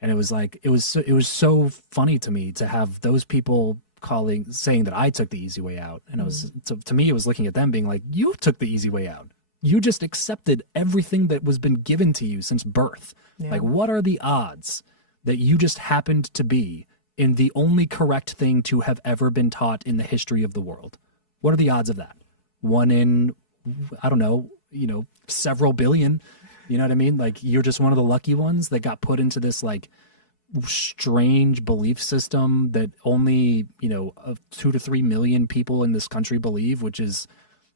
And it was like, it was so funny to me to have those people saying that I took the easy way out. And it was, to me, it was looking at them being like, you took the easy way out. You just accepted everything that was been given to you since birth. Like, what are the odds that you just happened to be in the only correct thing to have ever been taught in the history of the world? What are the odds of that? 1 in, I don't know, several billion. You know what I mean? Like, you're just one of the lucky ones that got put into this like strange belief system that only, 2 to 3 million people in this country believe, which is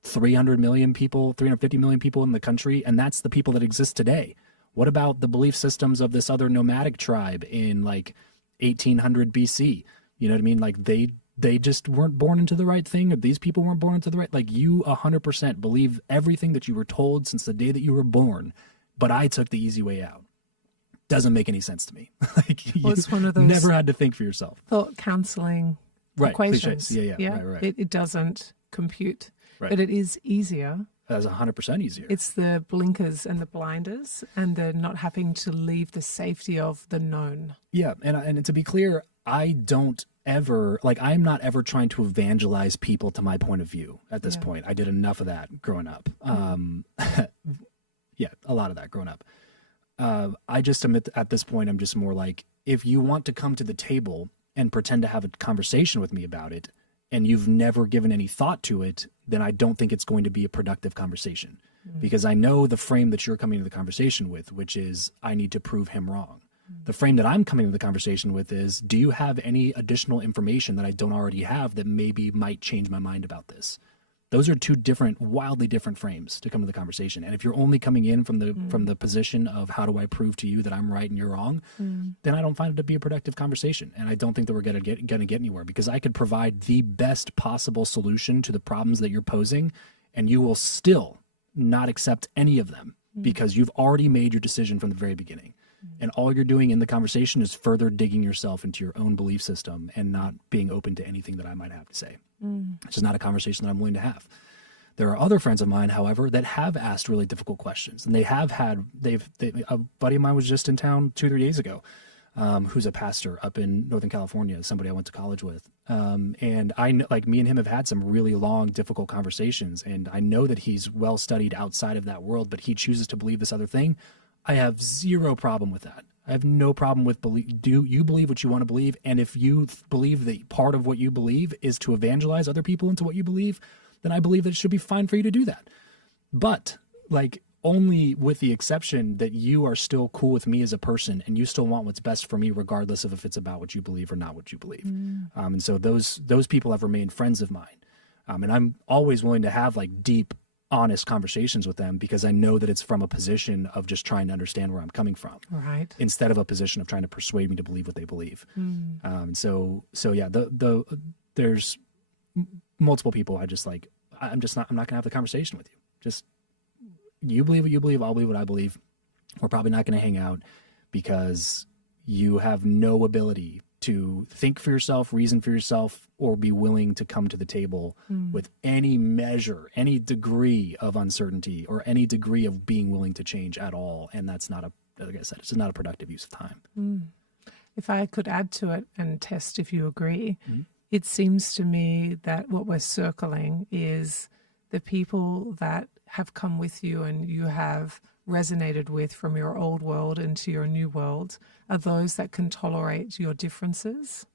300 million people, 350 million people in the country. And that's the people that exist today. What about the belief systems of this other nomadic tribe in like 1800 BC? You know what I mean? Like they just weren't born into the right thing, or these people weren't born into the right. Like, you 100% believe everything that you were told since the day that you were born, but I took the easy way out. Doesn't make any sense to me. Like, it's one of those never had to think for yourself. Thought counseling equations. Cliches. Yeah. Right. It doesn't compute, right. But it is easier. That's 100% easier. It's the blinkers and the blinders, and the not having to leave the safety of the known. Yeah, and to be clear, I don't ever, like, I'm not ever trying to evangelize people to my point of view at this point. I did enough of that growing up. A lot of that growing up. I just admit at this point, I'm just more like, if you want to come to the table and pretend to have a conversation with me about it, and you've never given any thought to it, then I don't think it's going to be a productive conversation. Because I know the frame that you're coming to the conversation with, which is, I need to prove him wrong. The frame that I'm coming to the conversation with is, do you have any additional information that I don't already have that maybe might change my mind about this? Those are two different, wildly different frames to come to the conversation. And if you're only coming in from the position of, how do I prove to you that I'm right and you're wrong, then I don't find it to be a productive conversation. And I don't think that we're going to get anywhere, because I could provide the best possible solution to the problems that you're posing, and you will still not accept any of them because you've already made your decision from the very beginning. And all you're doing in the conversation is further digging yourself into your own belief system and not being open to anything that I might have to say. It's just not a conversation that I'm willing to have. There are other friends of mine, however, that have asked really difficult questions, and a buddy of mine was just in town 2-3 days ago, who's a pastor up in Northern California, somebody I went to college with. And I know, like, me and him have had some really long, difficult conversations, and I know that he's well studied outside of that world, but he chooses to believe this other thing. I have zero problem with that. I have no problem with do you believe what you want to believe? And if you believe that part of what you believe is to evangelize other people into what you believe, then I believe that it should be fine for you to do that. But, like, only with the exception that you are still cool with me as a person and you still want what's best for me, regardless of if it's about what you believe or not what you believe. And so those people have remained friends of mine. And I'm always willing to have, like, deep, honest conversations with them, because I know that it's from a position of just trying to understand where I'm coming from, Right. instead of a position of trying to persuade me to believe what they believe. So yeah, there's multiple people. I'm not gonna have the conversation with you. Just, you believe what you believe, I'll believe what I believe. We're probably not gonna hang out, because you have no ability to think for yourself, reason for yourself, or be willing to come to the table with any measure, any degree of uncertainty, or any degree of being willing to change at all. And that's not like I said, it's not a productive use of time. If I could add to it and test if you agree, it seems to me that what we're circling is the people that have come with you and you have resonated with from your old world into your new world are those that can tolerate your differences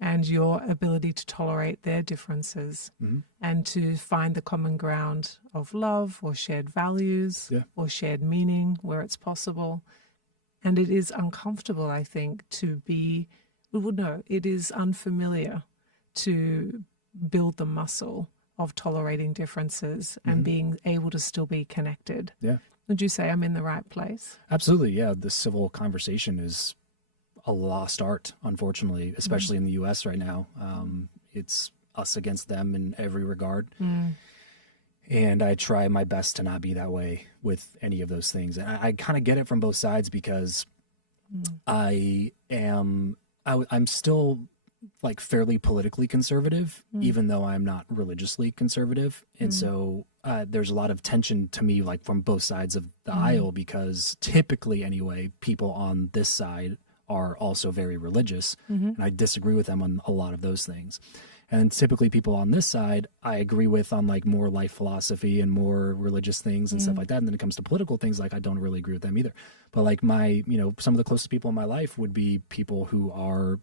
and your ability to tolerate their differences, and to find the common ground of love or shared values or shared meaning where it's possible. And it is uncomfortable, I think, it is unfamiliar to build the muscle of tolerating differences and being able to still be connected. Yeah. Would you say I'm in the right place? Absolutely. Yeah. The civil conversation is a lost art, unfortunately, especially in the US right now. It's us against them in every regard. And I try my best to not be that way with any of those things. And I kind of get it from both sides, because I'm still, like, fairly politically conservative, even though I'm not religiously conservative. And so there's a lot of tension to me, like, from both sides of the aisle, because typically anyway, people on this side are also very religious, and I disagree with them on a lot of those things. And typically people on this side, I agree with on, like, more life philosophy and more religious things and stuff like that. And then it comes to political things, like, I don't really agree with them either. But, like, some of the closest people in my life would be people who are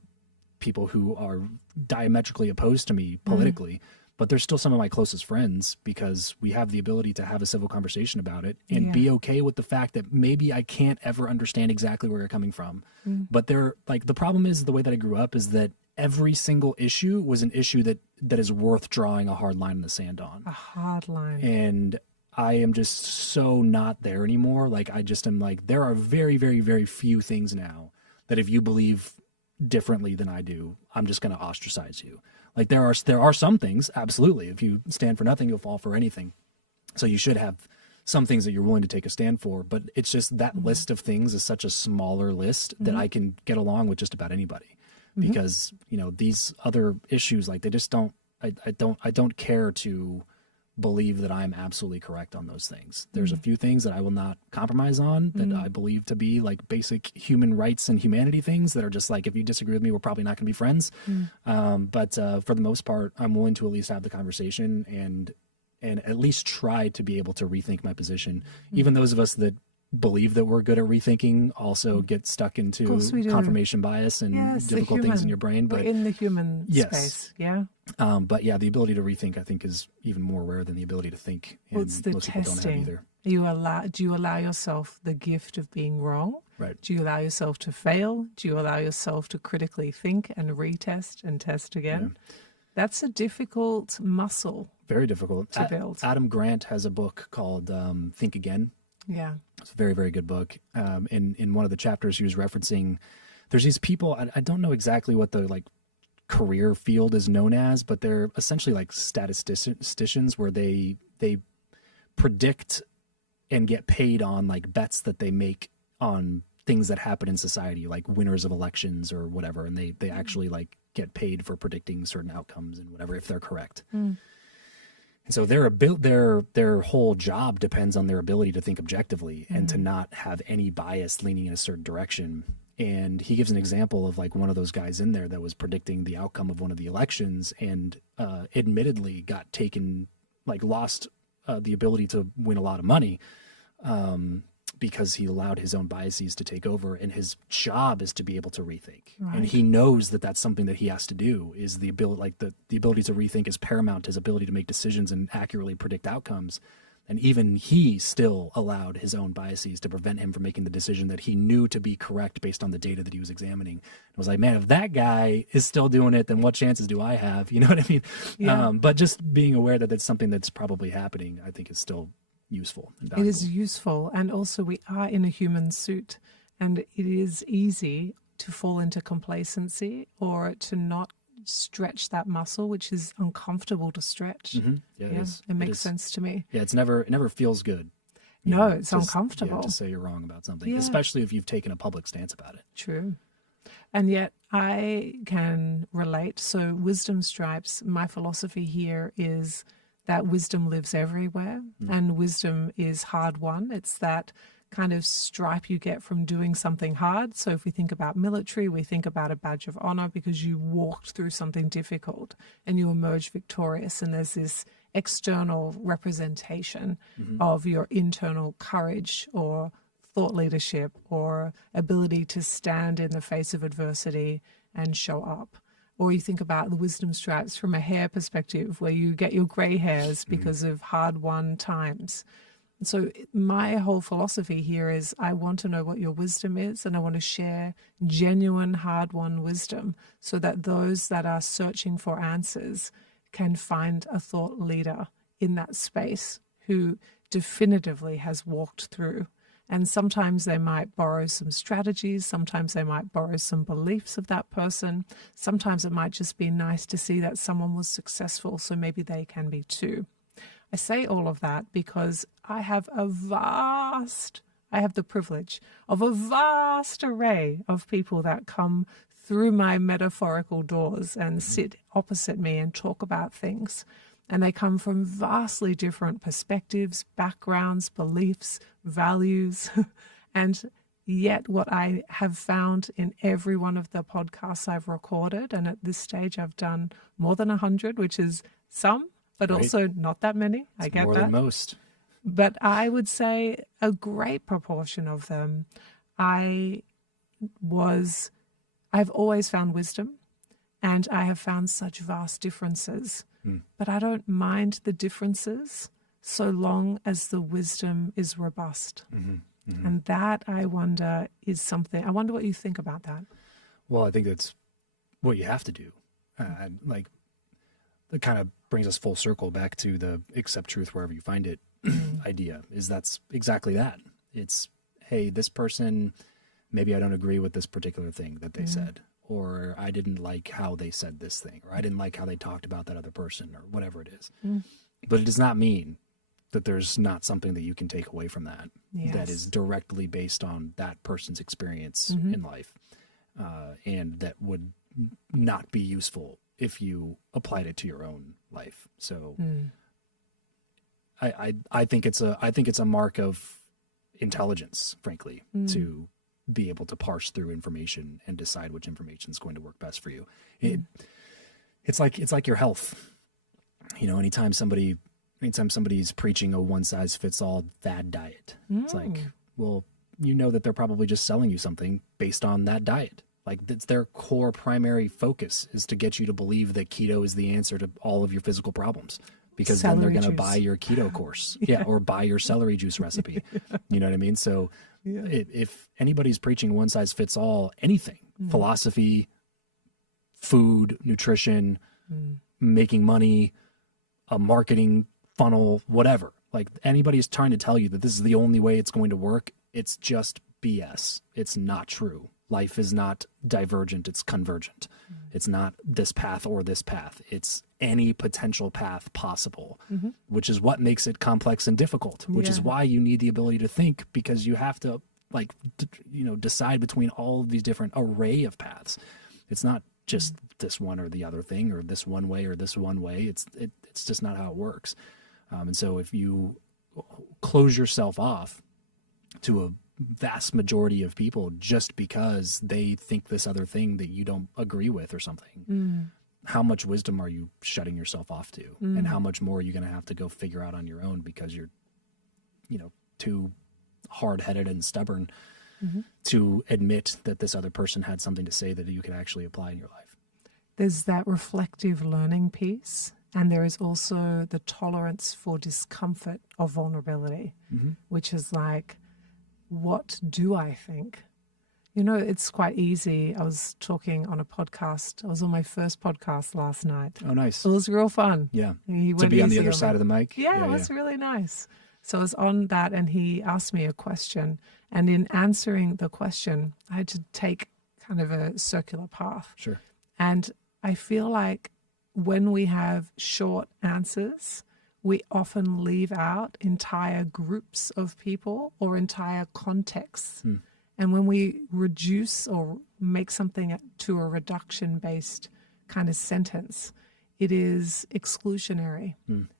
diametrically opposed to me politically, but they're still some of my closest friends, because we have the ability to have a civil conversation about it and be okay with the fact that maybe I can't ever understand exactly where you're coming from. But the problem is, the way that I grew up is that every single issue was an issue that is worth drawing a hard line in the sand on. A hard line. And I am just so not there anymore. Like, I just am like, there are very, very, very few things now that if you believe differently than I do, I'm just going to ostracize you. Like, there are some things, absolutely. If you stand for nothing, you'll fall for anything. So you should have some things that you're willing to take a stand for. But it's just that list of things is such a smaller list that I can get along with just about anybody. Because, these other issues, like, they just don't, I don't care to believe that I'm absolutely correct on those things. There's a few things that I will not compromise on that I believe to be, like, basic human rights and humanity things that are just like, if you disagree with me, we're probably not going to be friends. But for the most part, I'm willing to at least have the conversation and at least try to be able to rethink my position. Even those of us that believe that we're good at rethinking also get stuck into confirmation bias and difficult things in your brain. But in the human space, but yeah, the ability to rethink, I think, is even more rare than the ability to think. And what's the most people don't have either. Do you allow yourself the gift of being wrong? Right. Do you allow yourself to fail? Do you allow yourself to critically think and retest and test again? That's a difficult muscle. Very difficult to build. Adam Grant has a book called Think Again. Yeah. It's a very, very good book. In one of the chapters he was referencing, there's these people, I don't know exactly what the, like, career field is known as, but they're essentially like statisticians, where they predict and get paid on, like, bets that they make on things that happen in society, like winners of elections or whatever. And they actually, like, get paid for predicting certain outcomes and whatever, if they're correct. And so their whole job depends on their ability to think objectively and to not have any bias leaning in a certain direction. And he gives an example of like one of those guys in there that was predicting the outcome of one of the elections and admittedly got taken, like lost the ability to win a lot of money because he allowed his own biases to take over. And his job is to be able to rethink. Right. And he knows that that's something that he has to do, is the ability, like the ability to rethink is paramount to his ability to make decisions and accurately predict outcomes. And even he still allowed his own biases to prevent him from making the decision that he knew to be correct based on the data that he was examining. I was like, man, if that guy is still doing it, then what chances do I have? You know what I mean? Yeah. But just being aware that that's something that's probably happening, I think is still useful and valuable. It is useful. And also we are in a human suit, and it is easy to fall into complacency or to not stretch that muscle, which is uncomfortable to stretch. Mm-hmm. Yeah, it is. It makes sense to me. Yeah, it never feels good. No, it's uncomfortable. To say you're wrong about something, especially if you've taken a public stance about it. True. And yet I can relate. So wisdom stripes, my philosophy here is that wisdom lives everywhere, and wisdom is hard won. It's that kind of stripe you get from doing something hard. So if we think about military, we think about a badge of honor because you walked through something difficult and you emerged victorious. And there's this external representation of your internal courage or thought leadership or ability to stand in the face of adversity and show up. Or you think about the wisdom stripes from a hair perspective, where you get your gray hairs because of hard-won times. So my whole philosophy here is I want to know what your wisdom is, and I want to share genuine hard-won wisdom so that those that are searching for answers can find a thought leader in that space who definitively has walked through. And sometimes they might borrow some strategies. Sometimes they might borrow some beliefs of that person. Sometimes it might just be nice to see that someone was successful, so maybe they can be too. I say all of that because I have the privilege of a vast array of people that come through my metaphorical doors and sit opposite me and talk about things. And they come from vastly different perspectives, backgrounds, beliefs, values. And yet what I have found in every one of the podcasts I've recorded, and at this stage I've done more than 100, which is some, but also not that many. I get more that. Than most. But I would say a great proportion of them, I've always found wisdom, and I have found such vast differences. But I don't mind the differences so long as the wisdom is robust. And that, I wonder, is something. I wonder what you think about that. Well, I think that's what you have to do. Like, that kind of brings us full circle back to the accept truth wherever you find it idea, is that's exactly that. It's, hey, this person, maybe I don't agree with this particular thing that they said, or I didn't like how they said this thing, or I didn't like how they talked about that other person, or whatever it is. But it does not mean that there's not something that you can take away from that that is directly based on that person's experience in life, and that would not be useful if you applied it to your own life. So I think it's a mark of intelligence, frankly, to be able to parse through information and decide which information is going to work best for you. It's like your health. You know, anytime somebody's preaching a one-size-fits-all fad diet, it's like, well, you know that they're probably just selling you something based on that diet. Like, it's their core primary focus is to get you to believe that keto is the answer to all of your physical problems, because then they're going to buy your keto course, or buy your celery juice recipe. You know what I mean? So if anybody's preaching one size fits all, anything, philosophy, food, nutrition, making money, a marketing funnel, whatever, like anybody's trying to tell you that this is the only way it's going to work, it's just BS. It's not true. Life is not divergent, it's convergent. It's not this path or this path. It's any potential path possible, which is what makes it complex and difficult, which is why you need the ability to think, because you have to decide between all of these different array of paths. It's not just this one or the other thing, or this one way or this one way. It's just not how it works. And so if you close yourself off to a vast majority of people just because they think this other thing that you don't agree with or something, how much wisdom are you shutting yourself off to? And how much more are you going to have to go figure out on your own because you're, too hard-headed and stubborn to admit that this other person had something to say that you could actually apply in your life? There's that reflective learning piece, and there is also the tolerance for discomfort of vulnerability, which is like, what do I think? It's quite easy. I was talking on a podcast. I was on my first podcast last night. Oh, nice. It was real fun. Yeah. He To be on the other side of the mic? Yeah, it was really nice. So I was on that, and he asked me a question. And in answering the question, I had to take kind of a circular path. Sure. And I feel like when we have short answers, we often leave out entire groups of people or entire contexts. And when we reduce or make something to a reduction-based kind of sentence, it is exclusionary.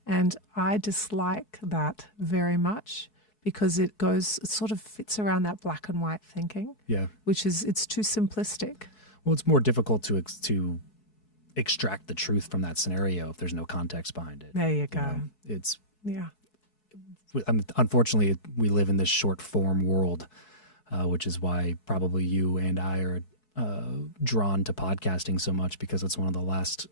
And I dislike that very much because it sort of fits around that black and white thinking, which is, it's too simplistic. Well, it's more difficult to extract the truth from that scenario if there's no context behind it. There you go. Unfortunately, we live in this short form world, which is why probably you and I are drawn to podcasting so much, because it's one of the last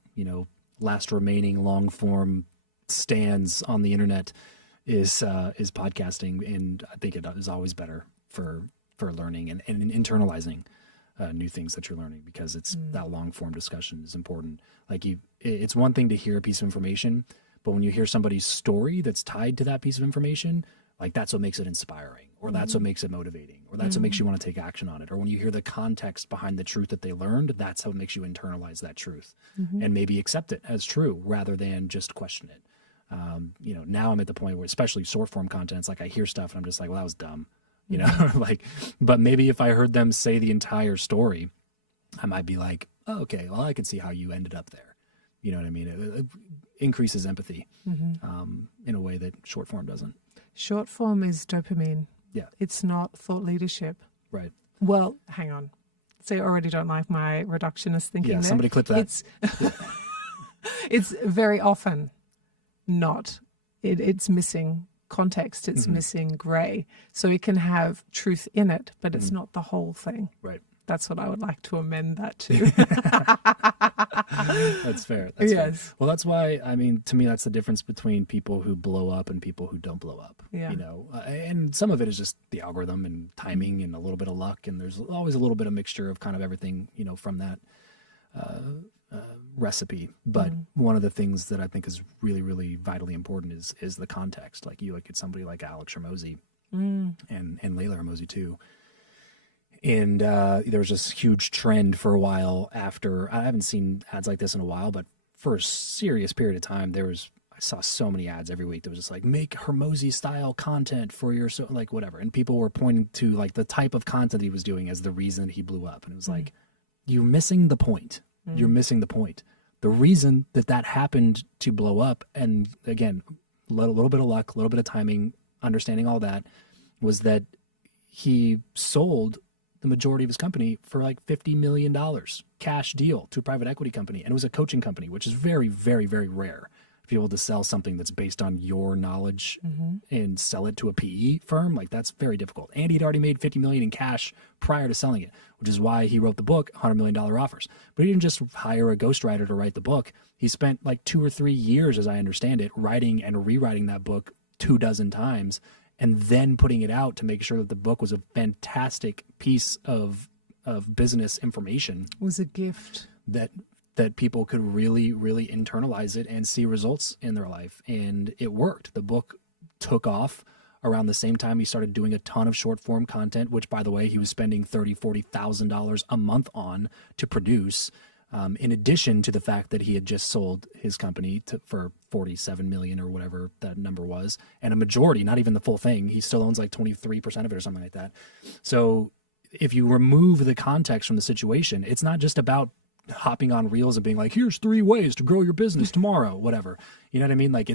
remaining long form stands on the internet is podcasting. And I think it is always better for learning and internalizing new things that you're learning, because it's that long form discussion is important. Like it's one thing to hear a piece of information, but when you hear somebody's story that's tied to that piece of information, like that's what makes it inspiring, or that's what makes it motivating, or that's what makes you want to take action on it. Or when you hear the context behind the truth that they learned, that's how it makes you internalize that truth and maybe accept it as true rather than just question it. Now I'm at the point where, especially short form content, it's like I hear stuff and I'm just like, well, that was dumb. But maybe if I heard them say the entire story, I might be like, oh, okay, well, I can see how you ended up there. You know what I mean? It increases empathy in a way that short form doesn't. Short form is dopamine. Yeah. It's not thought leadership. Right. Well, hang on. So you already don't like my reductionist thinking there. Somebody clip that. It's very often not. It's missing context. It's missing gray. So it can have truth in it, but it's not the whole thing. Right. That's what I would like to amend that to. That's fair. Yes. Fair. Well, that's why, to me, that's the difference between people who blow up and people who don't blow up. Yeah. And some of it is just the algorithm and timing and a little bit of luck. And there's always a little bit of mixture of kind of everything, from that recipe. But one of the things that I think is really, really vitally important is the context. Like you look at somebody like Alex Hormozi and Layla Hormozi too. And there was this huge trend for a while after, I haven't seen ads like this in a while, but for a serious period of time, I saw so many ads every week that was just like, make Hormozi style content for your, whatever. And people were pointing to like the type of content he was doing as the reason he blew up. And it was like, you're missing the point. You're missing the point. The reason that happened to blow up, and again, a little bit of luck, a little bit of timing, understanding all that, was that he sold the majority of his company for like $50 million cash deal to a private equity company. And it was a coaching company, which is very, very, very rare. If you're able to sell something that's based on your knowledge and sell it to a PE firm, like that's very difficult. And he'd already made $50 million in cash prior to selling it, which is why he wrote the book, $100 Million Offers. But he didn't just hire a ghostwriter to write the book. He spent like 2 or 3 years, as I understand it, writing and rewriting that book 24 times, and then putting it out to make sure that the book was a fantastic piece of business information. It was a gift. That people could really, really internalize it and see results in their life. And it worked. The book took off around the same time he started doing a ton of short form content, which, by the way, he was spending $30,000, $40,000 a month on to produce. In addition to the fact that he had just sold his company for $47 million or whatever that number was, and a majority, not even the full thing, he still owns like 23% of it or something like that. So if you remove the context from the situation, it's not just about hopping on reels and being like, here's 3 ways to grow your business tomorrow, whatever. You know what I mean? Like,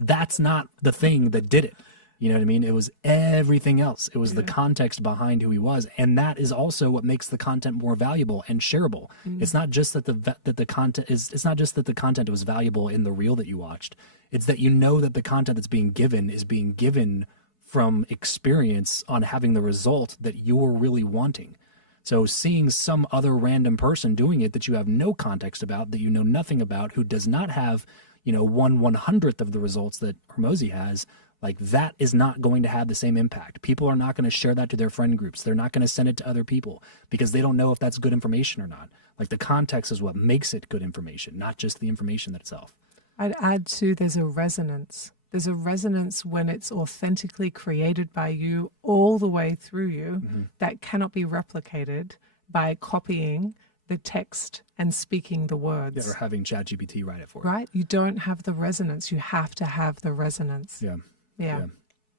that's not the thing that did it. You know what I mean? It was everything else. It was the context behind who he was. And that is also what makes the content more valuable and shareable. It's not just that the content it's not just that the content was valuable in the reel that you watched. It's that you know that the content that's being given is being given from experience on having the result that you're really wanting. So seeing some other random person doing it that you have no context about, that you know nothing about, who does not have, 1/100th of the results that Hormozi has, like, that is not going to have the same impact. People are not going to share that to their friend groups. They're not going to send it to other people because they don't know if that's good information or not. Like, the context is what makes it good information, not just the information itself. I'd add to, there's a resonance. There's a resonance when it's authentically created by you all the way through you that cannot be replicated by copying the text and speaking the words. Yeah, or having ChatGPT write it for you. Right? You don't have the resonance. You have to have the resonance. Yeah. Yeah.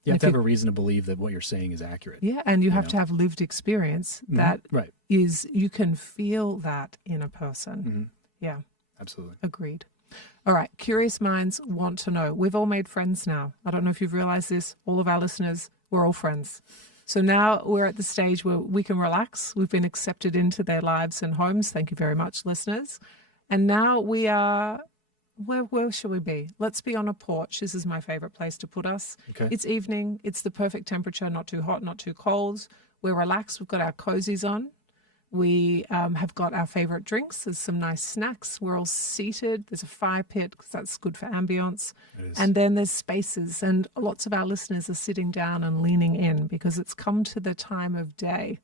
You have to have a reason to believe that what you're saying is accurate. Yeah, and you have to have lived experience that is, you can feel that in a person. Yeah. Absolutely. Agreed. All right. Curious minds want to know. We've all made friends now. I don't know if you've realized this. All of our listeners, we're all friends. So now we're at the stage where we can relax. We've been accepted into their lives and homes. Thank you very much, listeners. And now we are, where should we be? Let's be on a porch. This is my favorite place to put us. Okay. It's evening. It's the perfect temperature, not too hot, not too cold. We're relaxed. We've got our cozies on. We have got our favorite drinks. There's some nice snacks. We're all seated. There's a fire pit because that's good for ambience. And then there's spaces. And lots of our listeners are sitting down and leaning in because it's come to the time of day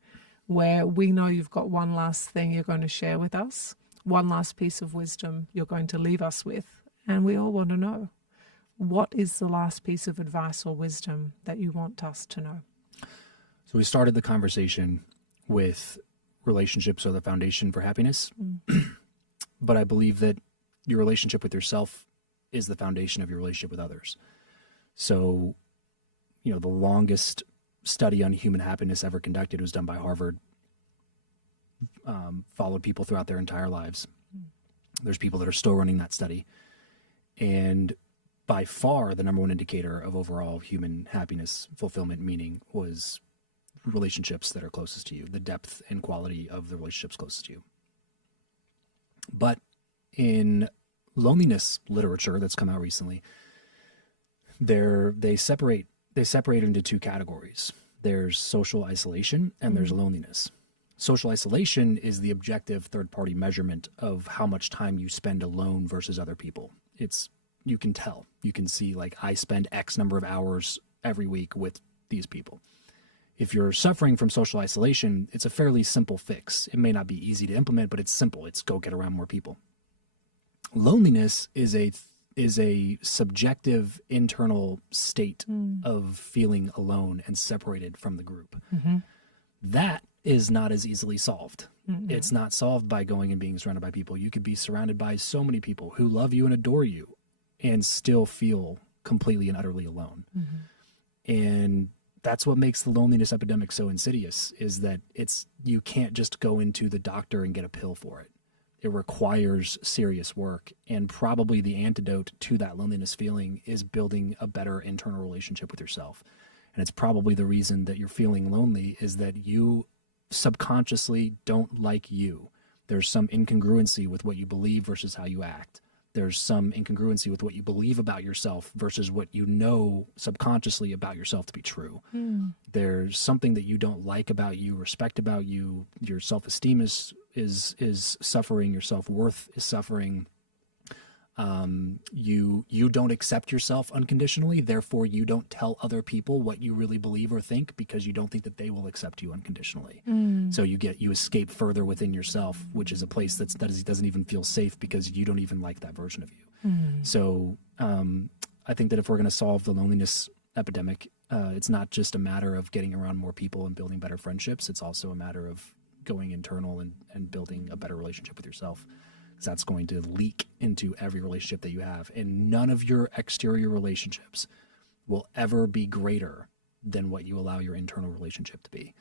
where we know you've got one last thing you're going to share with us, one last piece of wisdom you're going to leave us with. And we all want to know, what is the last piece of advice or wisdom that you want us to know? So we started the conversation with relationships are the foundation for happiness. But I believe that your relationship with yourself is the foundation of your relationship with others. So, the longest study on human happiness ever conducted was done by Harvard, followed people throughout their entire lives. There's people that are still running that study. And by far, the number one indicator of overall human happiness, fulfillment, meaning was relationships that are closest to you, the depth and quality of the relationships closest to you. But in loneliness literature that's come out recently, they separate into 2 categories. There's social isolation and there's loneliness. Social isolation is the objective third-party measurement of how much time you spend alone versus other people. You can tell. You can see, like, I spend X number of hours every week with these people. If you're suffering from social isolation, it's a fairly simple fix. It may not be easy to implement, but it's simple. It's go get around more people. Loneliness is a subjective internal state of feeling alone and separated from the group. That is not as easily solved. It's not solved by going and being surrounded by people. You could be surrounded by so many people who love you and adore you and still feel completely and utterly alone. And that's what makes the loneliness epidemic so insidious, is that you can't just go into the doctor and get a pill for it. It requires serious work, and probably the antidote to that loneliness feeling is building a better internal relationship with yourself. And it's probably the reason that you're feeling lonely is that you subconsciously don't like you. There's some incongruency with what you believe versus how you act. There's some incongruency with what you believe about yourself versus what you know subconsciously about yourself to be true. There's something that you don't like about you, respect about you. Your self-esteem is suffering. Your self-worth is suffering. You don't accept yourself unconditionally. Therefore, you don't tell other people what you really believe or think because you don't think that they will accept you unconditionally. So you escape further within yourself, which is a place that doesn't even feel safe because you don't even like that version of you. So I think that if we're going to solve the loneliness epidemic, it's not just a matter of getting around more people and building better friendships. It's also a matter of going internal and building a better relationship with yourself. That's going to leak into every relationship that you have. And none of your exterior relationships will ever be greater than what you allow your internal relationship to be.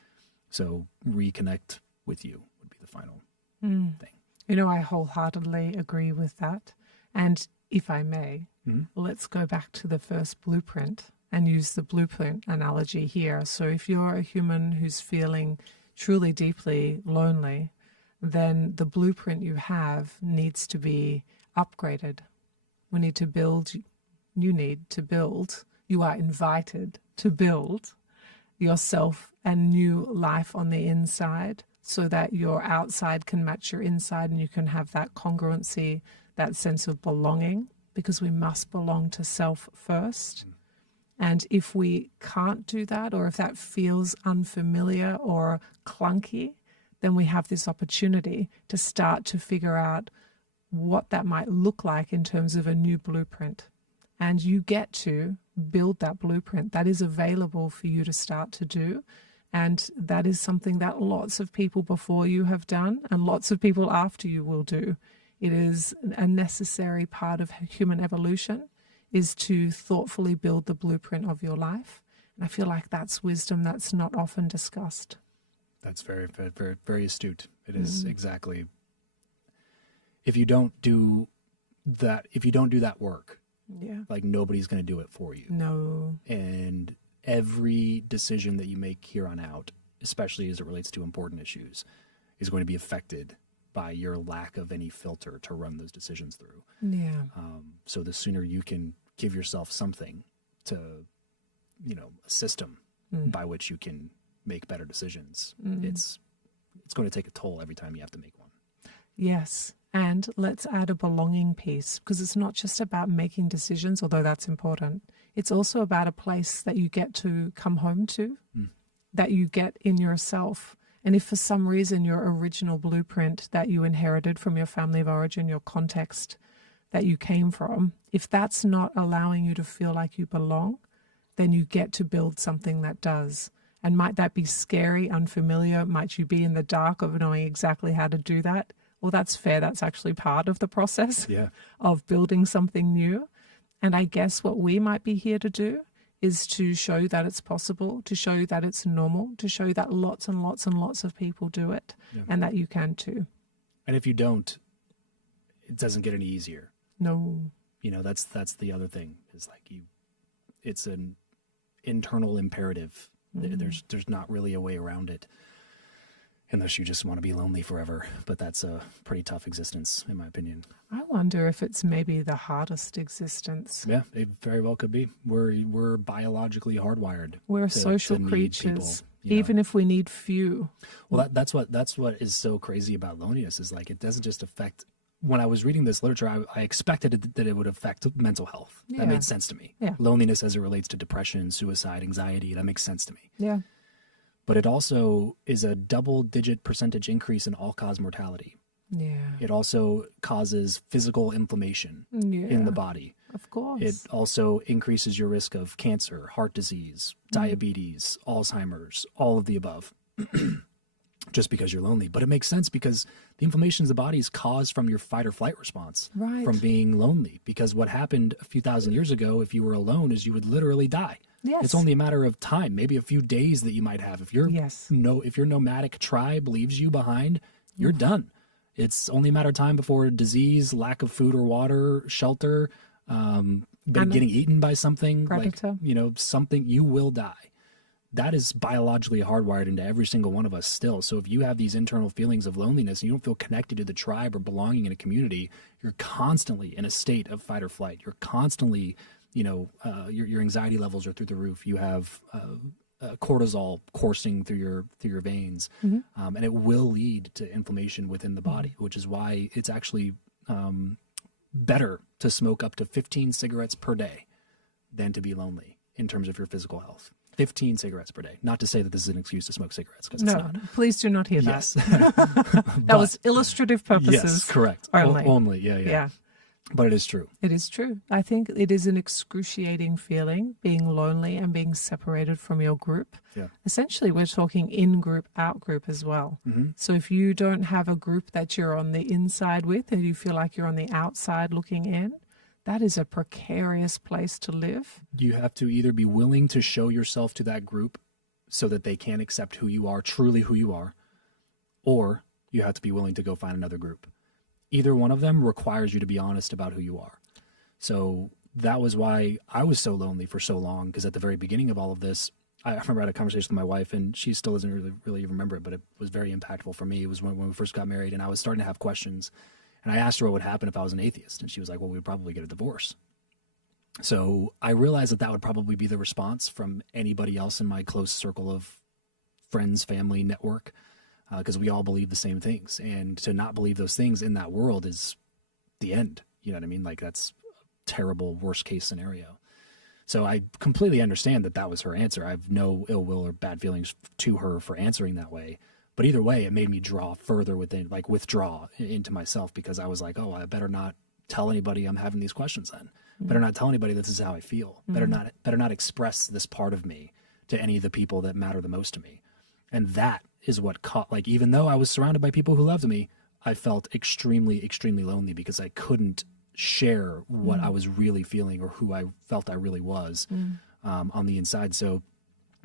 So reconnect with you would be the final thing. You know, I wholeheartedly agree with that. And if I may, let's go back to the first blueprint and use the blueprint analogy here. So if you're a human who's feeling truly deeply lonely, then the blueprint you have needs to be upgraded. We need to build, you need to build, you are invited to build yourself a new life on the inside so that your outside can match your inside and you can have that congruency, that sense of belonging, because we must belong to self first. And if we can't do that, or if that feels unfamiliar or clunky, then we have this opportunity to start to figure out what that might look like in terms of a new blueprint. And you get to build that blueprint that is available for you to start to do. And that is something that lots of people before you have done and lots of people after you will do. It is a necessary part of human evolution, is to thoughtfully build the blueprint of your life. And I feel like that's wisdom that's not often discussed. That's very, very, very astute. It is exactly. If you don't do that work, like nobody's going to do it for you. No. And every decision that you make here on out, especially as it relates to important issues, is going to be affected by your lack of any filter to run those decisions through. Yeah. So the sooner you can give yourself something to, a system by which you can make better decisions, it's going to take a toll every time you have to make one. Yes. And let's add a belonging piece, because it's not just about making decisions, although that's important. It's also about a place that you get to come home to, that you get in yourself. And if for some reason your original blueprint that you inherited from your family of origin, your context that you came from, if that's not allowing you to feel like you belong, then you get to build something that does. And might that be scary, unfamiliar? Might you be in the dark of knowing exactly how to do that? Well, that's fair. That's actually part of the process of building something new. And I guess what we might be here to do is to show that it's possible, to show that it's normal, to show that lots and lots and lots of people do it, and that you can too. And if you don't, it doesn't get any easier. No. That's the other thing, is like it's an internal imperative. There's not really a way around it, unless you just want to be lonely forever. But that's a pretty tough existence, in my opinion. I wonder if it's maybe the hardest existence. Yeah, it very well could be. We're biologically hardwired. We're social creatures, even if we need few. Well, that's what is so crazy about loneliness, is like it doesn't just affect. When I was reading this literature, I expected that it would affect mental health. That made sense to me. Yeah. Loneliness as it relates to depression, suicide, anxiety, that makes sense to me. Yeah. But it also is a double-digit percentage increase in all-cause mortality. Yeah. It also causes physical inflammation in the body. Of course. It also increases your risk of cancer, heart disease, diabetes, Alzheimer's, all of the above, just because you're lonely. But it makes sense, because the inflammation of the body is caused from your fight or flight response, from being lonely. Because what happened a few thousand years ago, if you were alone, is you would literally die. Yes. It's only a matter of time, maybe a few days that you might have. If your nomadic tribe leaves you behind, you're done. It's only a matter of time before disease, lack of food or water, shelter, getting eaten by something, predator. Something, you will die. That is biologically hardwired into every single one of us still. So if you have these internal feelings of loneliness and you don't feel connected to the tribe or belonging in a community, you're constantly in a state of fight or flight. You're constantly, your anxiety levels are through the roof. You have cortisol coursing through your veins, and it will lead to inflammation within the body, which is why it's actually better to smoke up to 15 cigarettes per day than to be lonely in terms of your physical health. 15 cigarettes per day. Not to say that this is an excuse to smoke cigarettes, because it's not. Please do not hear that. Yes. That was illustrative purposes. Yes, correct. Only. Yeah. But it is true. It is true. I think it is an excruciating feeling, being lonely and being separated from your group. Yeah. Essentially, we're talking in-group, out-group as well. So if you don't have a group that you're on the inside with and you feel like you're on the outside looking in, that is a precarious place to live. You have to either be willing to show yourself to that group so that they can accept who you are, truly who you are, or you have to be willing to go find another group. either one of them requires you to be honest about who you are. So that was why I was so lonely for so long, because at the very beginning of all of this, I remember I had a conversation with my wife, and she still doesn't really remember it, but it was very impactful for me. It was when we first got married, and I was starting to have questions. And I asked her what would happen if I was an atheist, and she was like, well, we'd probably get a divorce. So I realized that that would probably be the response from anybody else in my close circle of friends, family, network, because we all believe the same things. And to not believe those things in that world is the end. You know what I mean? Like, that's a terrible worst case scenario. So I completely understand that that was her answer. I have no ill will or bad feelings to her for answering that way. But either way, it made me draw further within, like withdraw into myself, because I was like, oh, I better not tell anybody I'm having these questions then. Better not tell anybody this is how I feel. Better not express this part of me to any of the people that matter the most to me. And that is what like, even though I was surrounded by people who loved me, I felt extremely, extremely lonely because I couldn't share what I was really feeling or who I felt I really was on the inside. So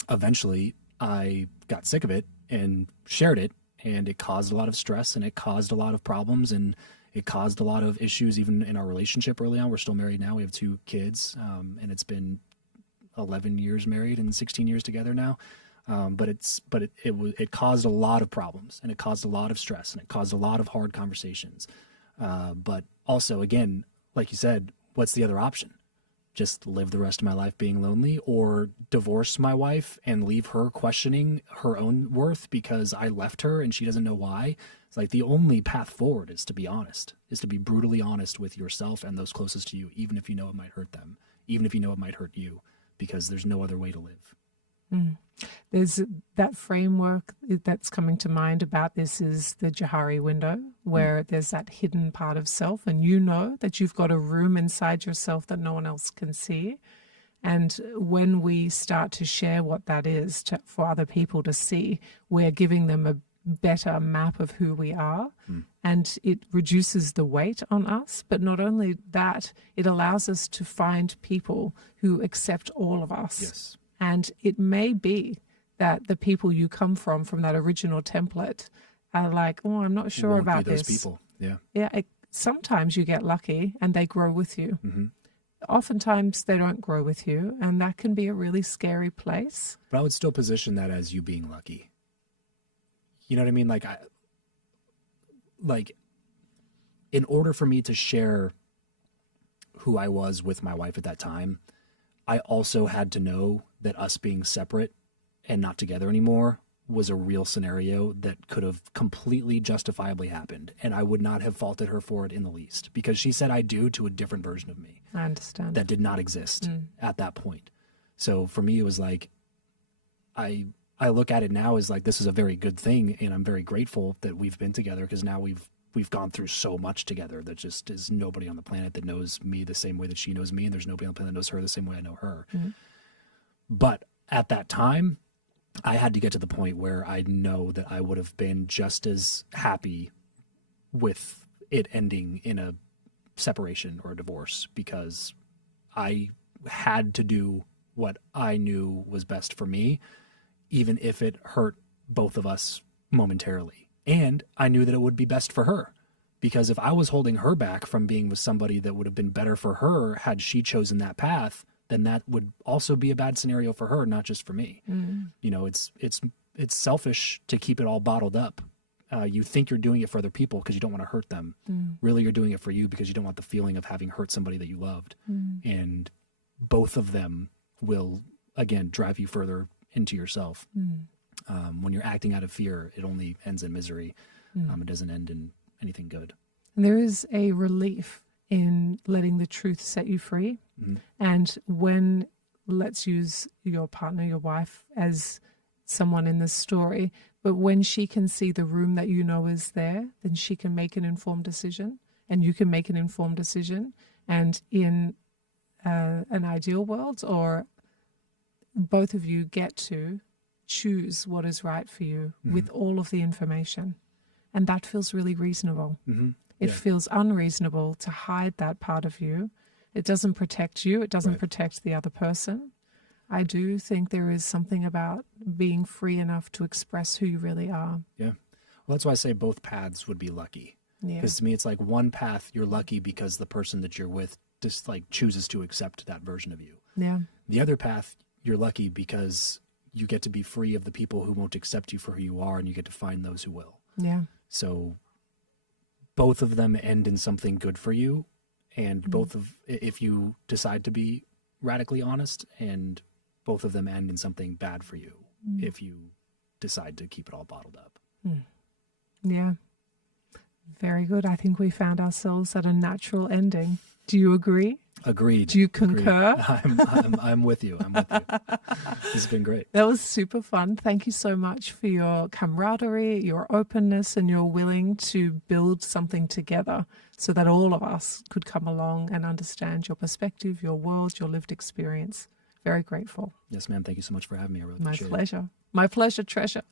eventually I got sick of it and shared it, and it caused a lot of stress, and it caused a lot of problems, and it caused a lot of issues even in our relationship early on. We're still married now. We have 2 kids, and it's been 11 years married and 16 years together now. But it caused a lot of problems, and it caused a lot of stress, and it caused a lot of hard conversations. But also, again, like you said, what's the other option? Just live the rest of my life being lonely, or divorce my wife and leave her questioning her own worth because I left her and she doesn't know why. It's like the only path forward is to be honest, is to be brutally honest with yourself and those closest to you, even if you know it might hurt them, even if you know it might hurt you, because there's no other way to live. There's that framework that's coming to mind about this is the Johari window, where there's that hidden part of self, and you know that you've got a room inside yourself that no one else can see. And when we start to share what that is for other people to see, we're giving them a better map of who we are, and it reduces the weight on us. But not only that, it allows us to find people who accept all of us. Yes. And it may be that the people you come from that original template are like, oh, I'm not sure about those this. People. Yeah. Yeah. Sometimes you get lucky and they grow with you. Oftentimes they don't grow with you, and that can be a really scary place. But I would still position that as you being lucky. You know what I mean? Like in order for me to share who I was with my wife at that time, I also had to know that us being separate and not together anymore was a real scenario that could have completely justifiably happened. And I would not have faulted her for it in the least, because she said I do to a different version of me. I understand. That did not exist at that point. So for me, it was like, I look at it now as like, this is a very good thing. And I'm very grateful that we've been together, because now we've gone through so much together that just is nobody on the planet that knows me the same way that she knows me. And there's nobody on the planet that knows her the same way I know her. But at that time, I had to get to the point where I know that I would have been just as happy with it ending in a separation or a divorce, because I had to do what I knew was best for me, even if it hurt both of us momentarily. And I knew that it would be best for her, because if I was holding her back from being with somebody that would have been better for her had she chosen that path, then that would also be a bad scenario for her, not just for me. You know, it's selfish to keep it all bottled up. You think you're doing it for other people because you don't want to hurt them. Really, you're doing it for you because you don't want the feeling of having hurt somebody that you loved. And both of them will, again, drive you further into yourself. When you're acting out of fear, it only ends in misery. It doesn't end in anything good. There is a relief in letting the truth set you free. And when, let's use your partner, your wife, as someone in this story, but when she can see the room that you know is there, then she can make an informed decision, and you can make an informed decision. And in an ideal world, or both of you get to choose what is right for you with all of the information. And that feels really reasonable. It feels unreasonable to hide that part of you. It doesn't protect you. It doesn't protect the other person. I do think there is something about being free enough to express who you really are. Yeah. Well, that's why I say both paths would be lucky. Yeah. Because to me, it's like one path, you're lucky because the person that you're with just like chooses to accept that version of you. Yeah. The other path, you're lucky because you get to be free of the people who won't accept you for who you are, and you get to find those who will. Yeah. So both of them end in something good for you, and if you decide to be radically honest, and both of them end in something bad for you if you decide to keep it all bottled up. Yeah. Very good. I think we found ourselves at a natural ending. Do you agree? Agreed. Do you concur? I'm with you. I'm with you. This has been great. That was super fun. Thank you so much for your camaraderie, your openness, and your willing to build something together so that all of us could come along and understand your perspective, your world, your lived experience. Very grateful. Yes, ma'am. Thank you so much for having me. I really My appreciate pleasure. My pleasure, treasure.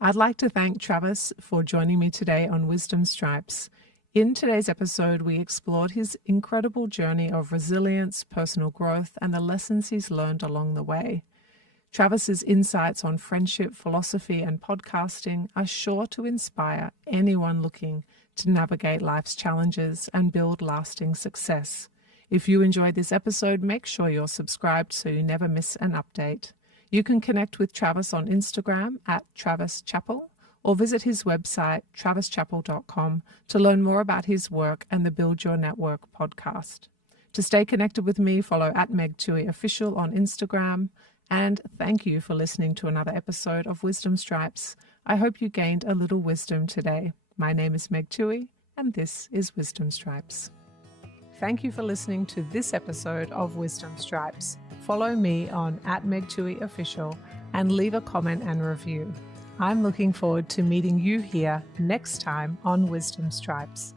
I'd like to thank Travis for joining me today on Wisdom Stripes. In today's episode, we explored his incredible journey of resilience, personal growth, and the lessons he's learned along the way. Travis's insights on friendship, philosophy, and podcasting are sure to inspire anyone looking to navigate life's challenges and build lasting success. If you enjoyed this episode, make sure you're subscribed so you never miss an update. You can connect with Travis on Instagram at Travis Chappell, or visit his website, travischappell.com, to learn more about his work and the Build Your Network podcast. To stay connected with me, follow at Meg Tuohey Official on Instagram. And thank you for listening to another episode of Wisdom Stripes. I hope you gained a little wisdom today. My name is Meg Tuohey, and this is Wisdom Stripes. Thank you for listening to this episode of Wisdom Stripes. Follow me on at Meg Tuohey Official and leave a comment and review. I'm looking forward to meeting you here next time on Wisdom Stripes.